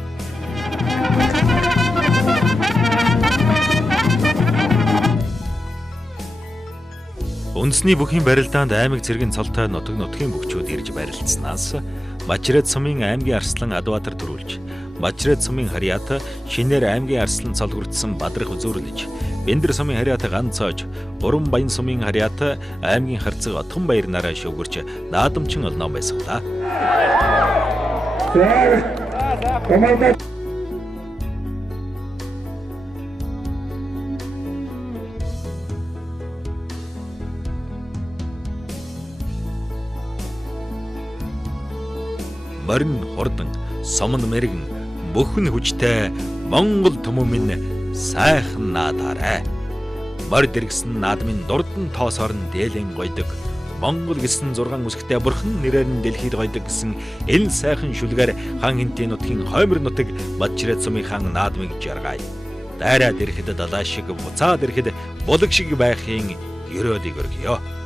Үндэсний бүхийн барилдаанд аймаг цэргийн цолтой нутгийн бүхчүүд ирж барилцсанаас Мачирээд сумын аймгийн арслан Адбаатар төрүүлж, Мачирээд сумын харьяат шинээр аймгийн арслан цол хүртсэн Бадрах үзүүрлэж, Бэндэр сумын харьяат ганцоож, Уран Баян сумын харьяат аймгийн харцаг Отгон баяр нараа шөвгөрч наадамчин олноо байсгалаа. Морин хурдан, сомон мэргэн, бүхэн хүчтэй Монгол түмэн сайхан наадаарай. Морь дэргсэн наадмын дурдан тоосоор нь дээлэн гойдог. Монгол гэсэн 6 үсгтэй бурхан нэрээр нь дэлхийд гойдог гэсэн энэ сайхан шүлгээр хан хинтийн нутгийн хоймор нутаг Матчирээд сумын хан наадмыг жаргая. Дайраад ирэхэд далай шиг, буцаад ирэхэд булаг шиг байхын ерөөдийг өргөё.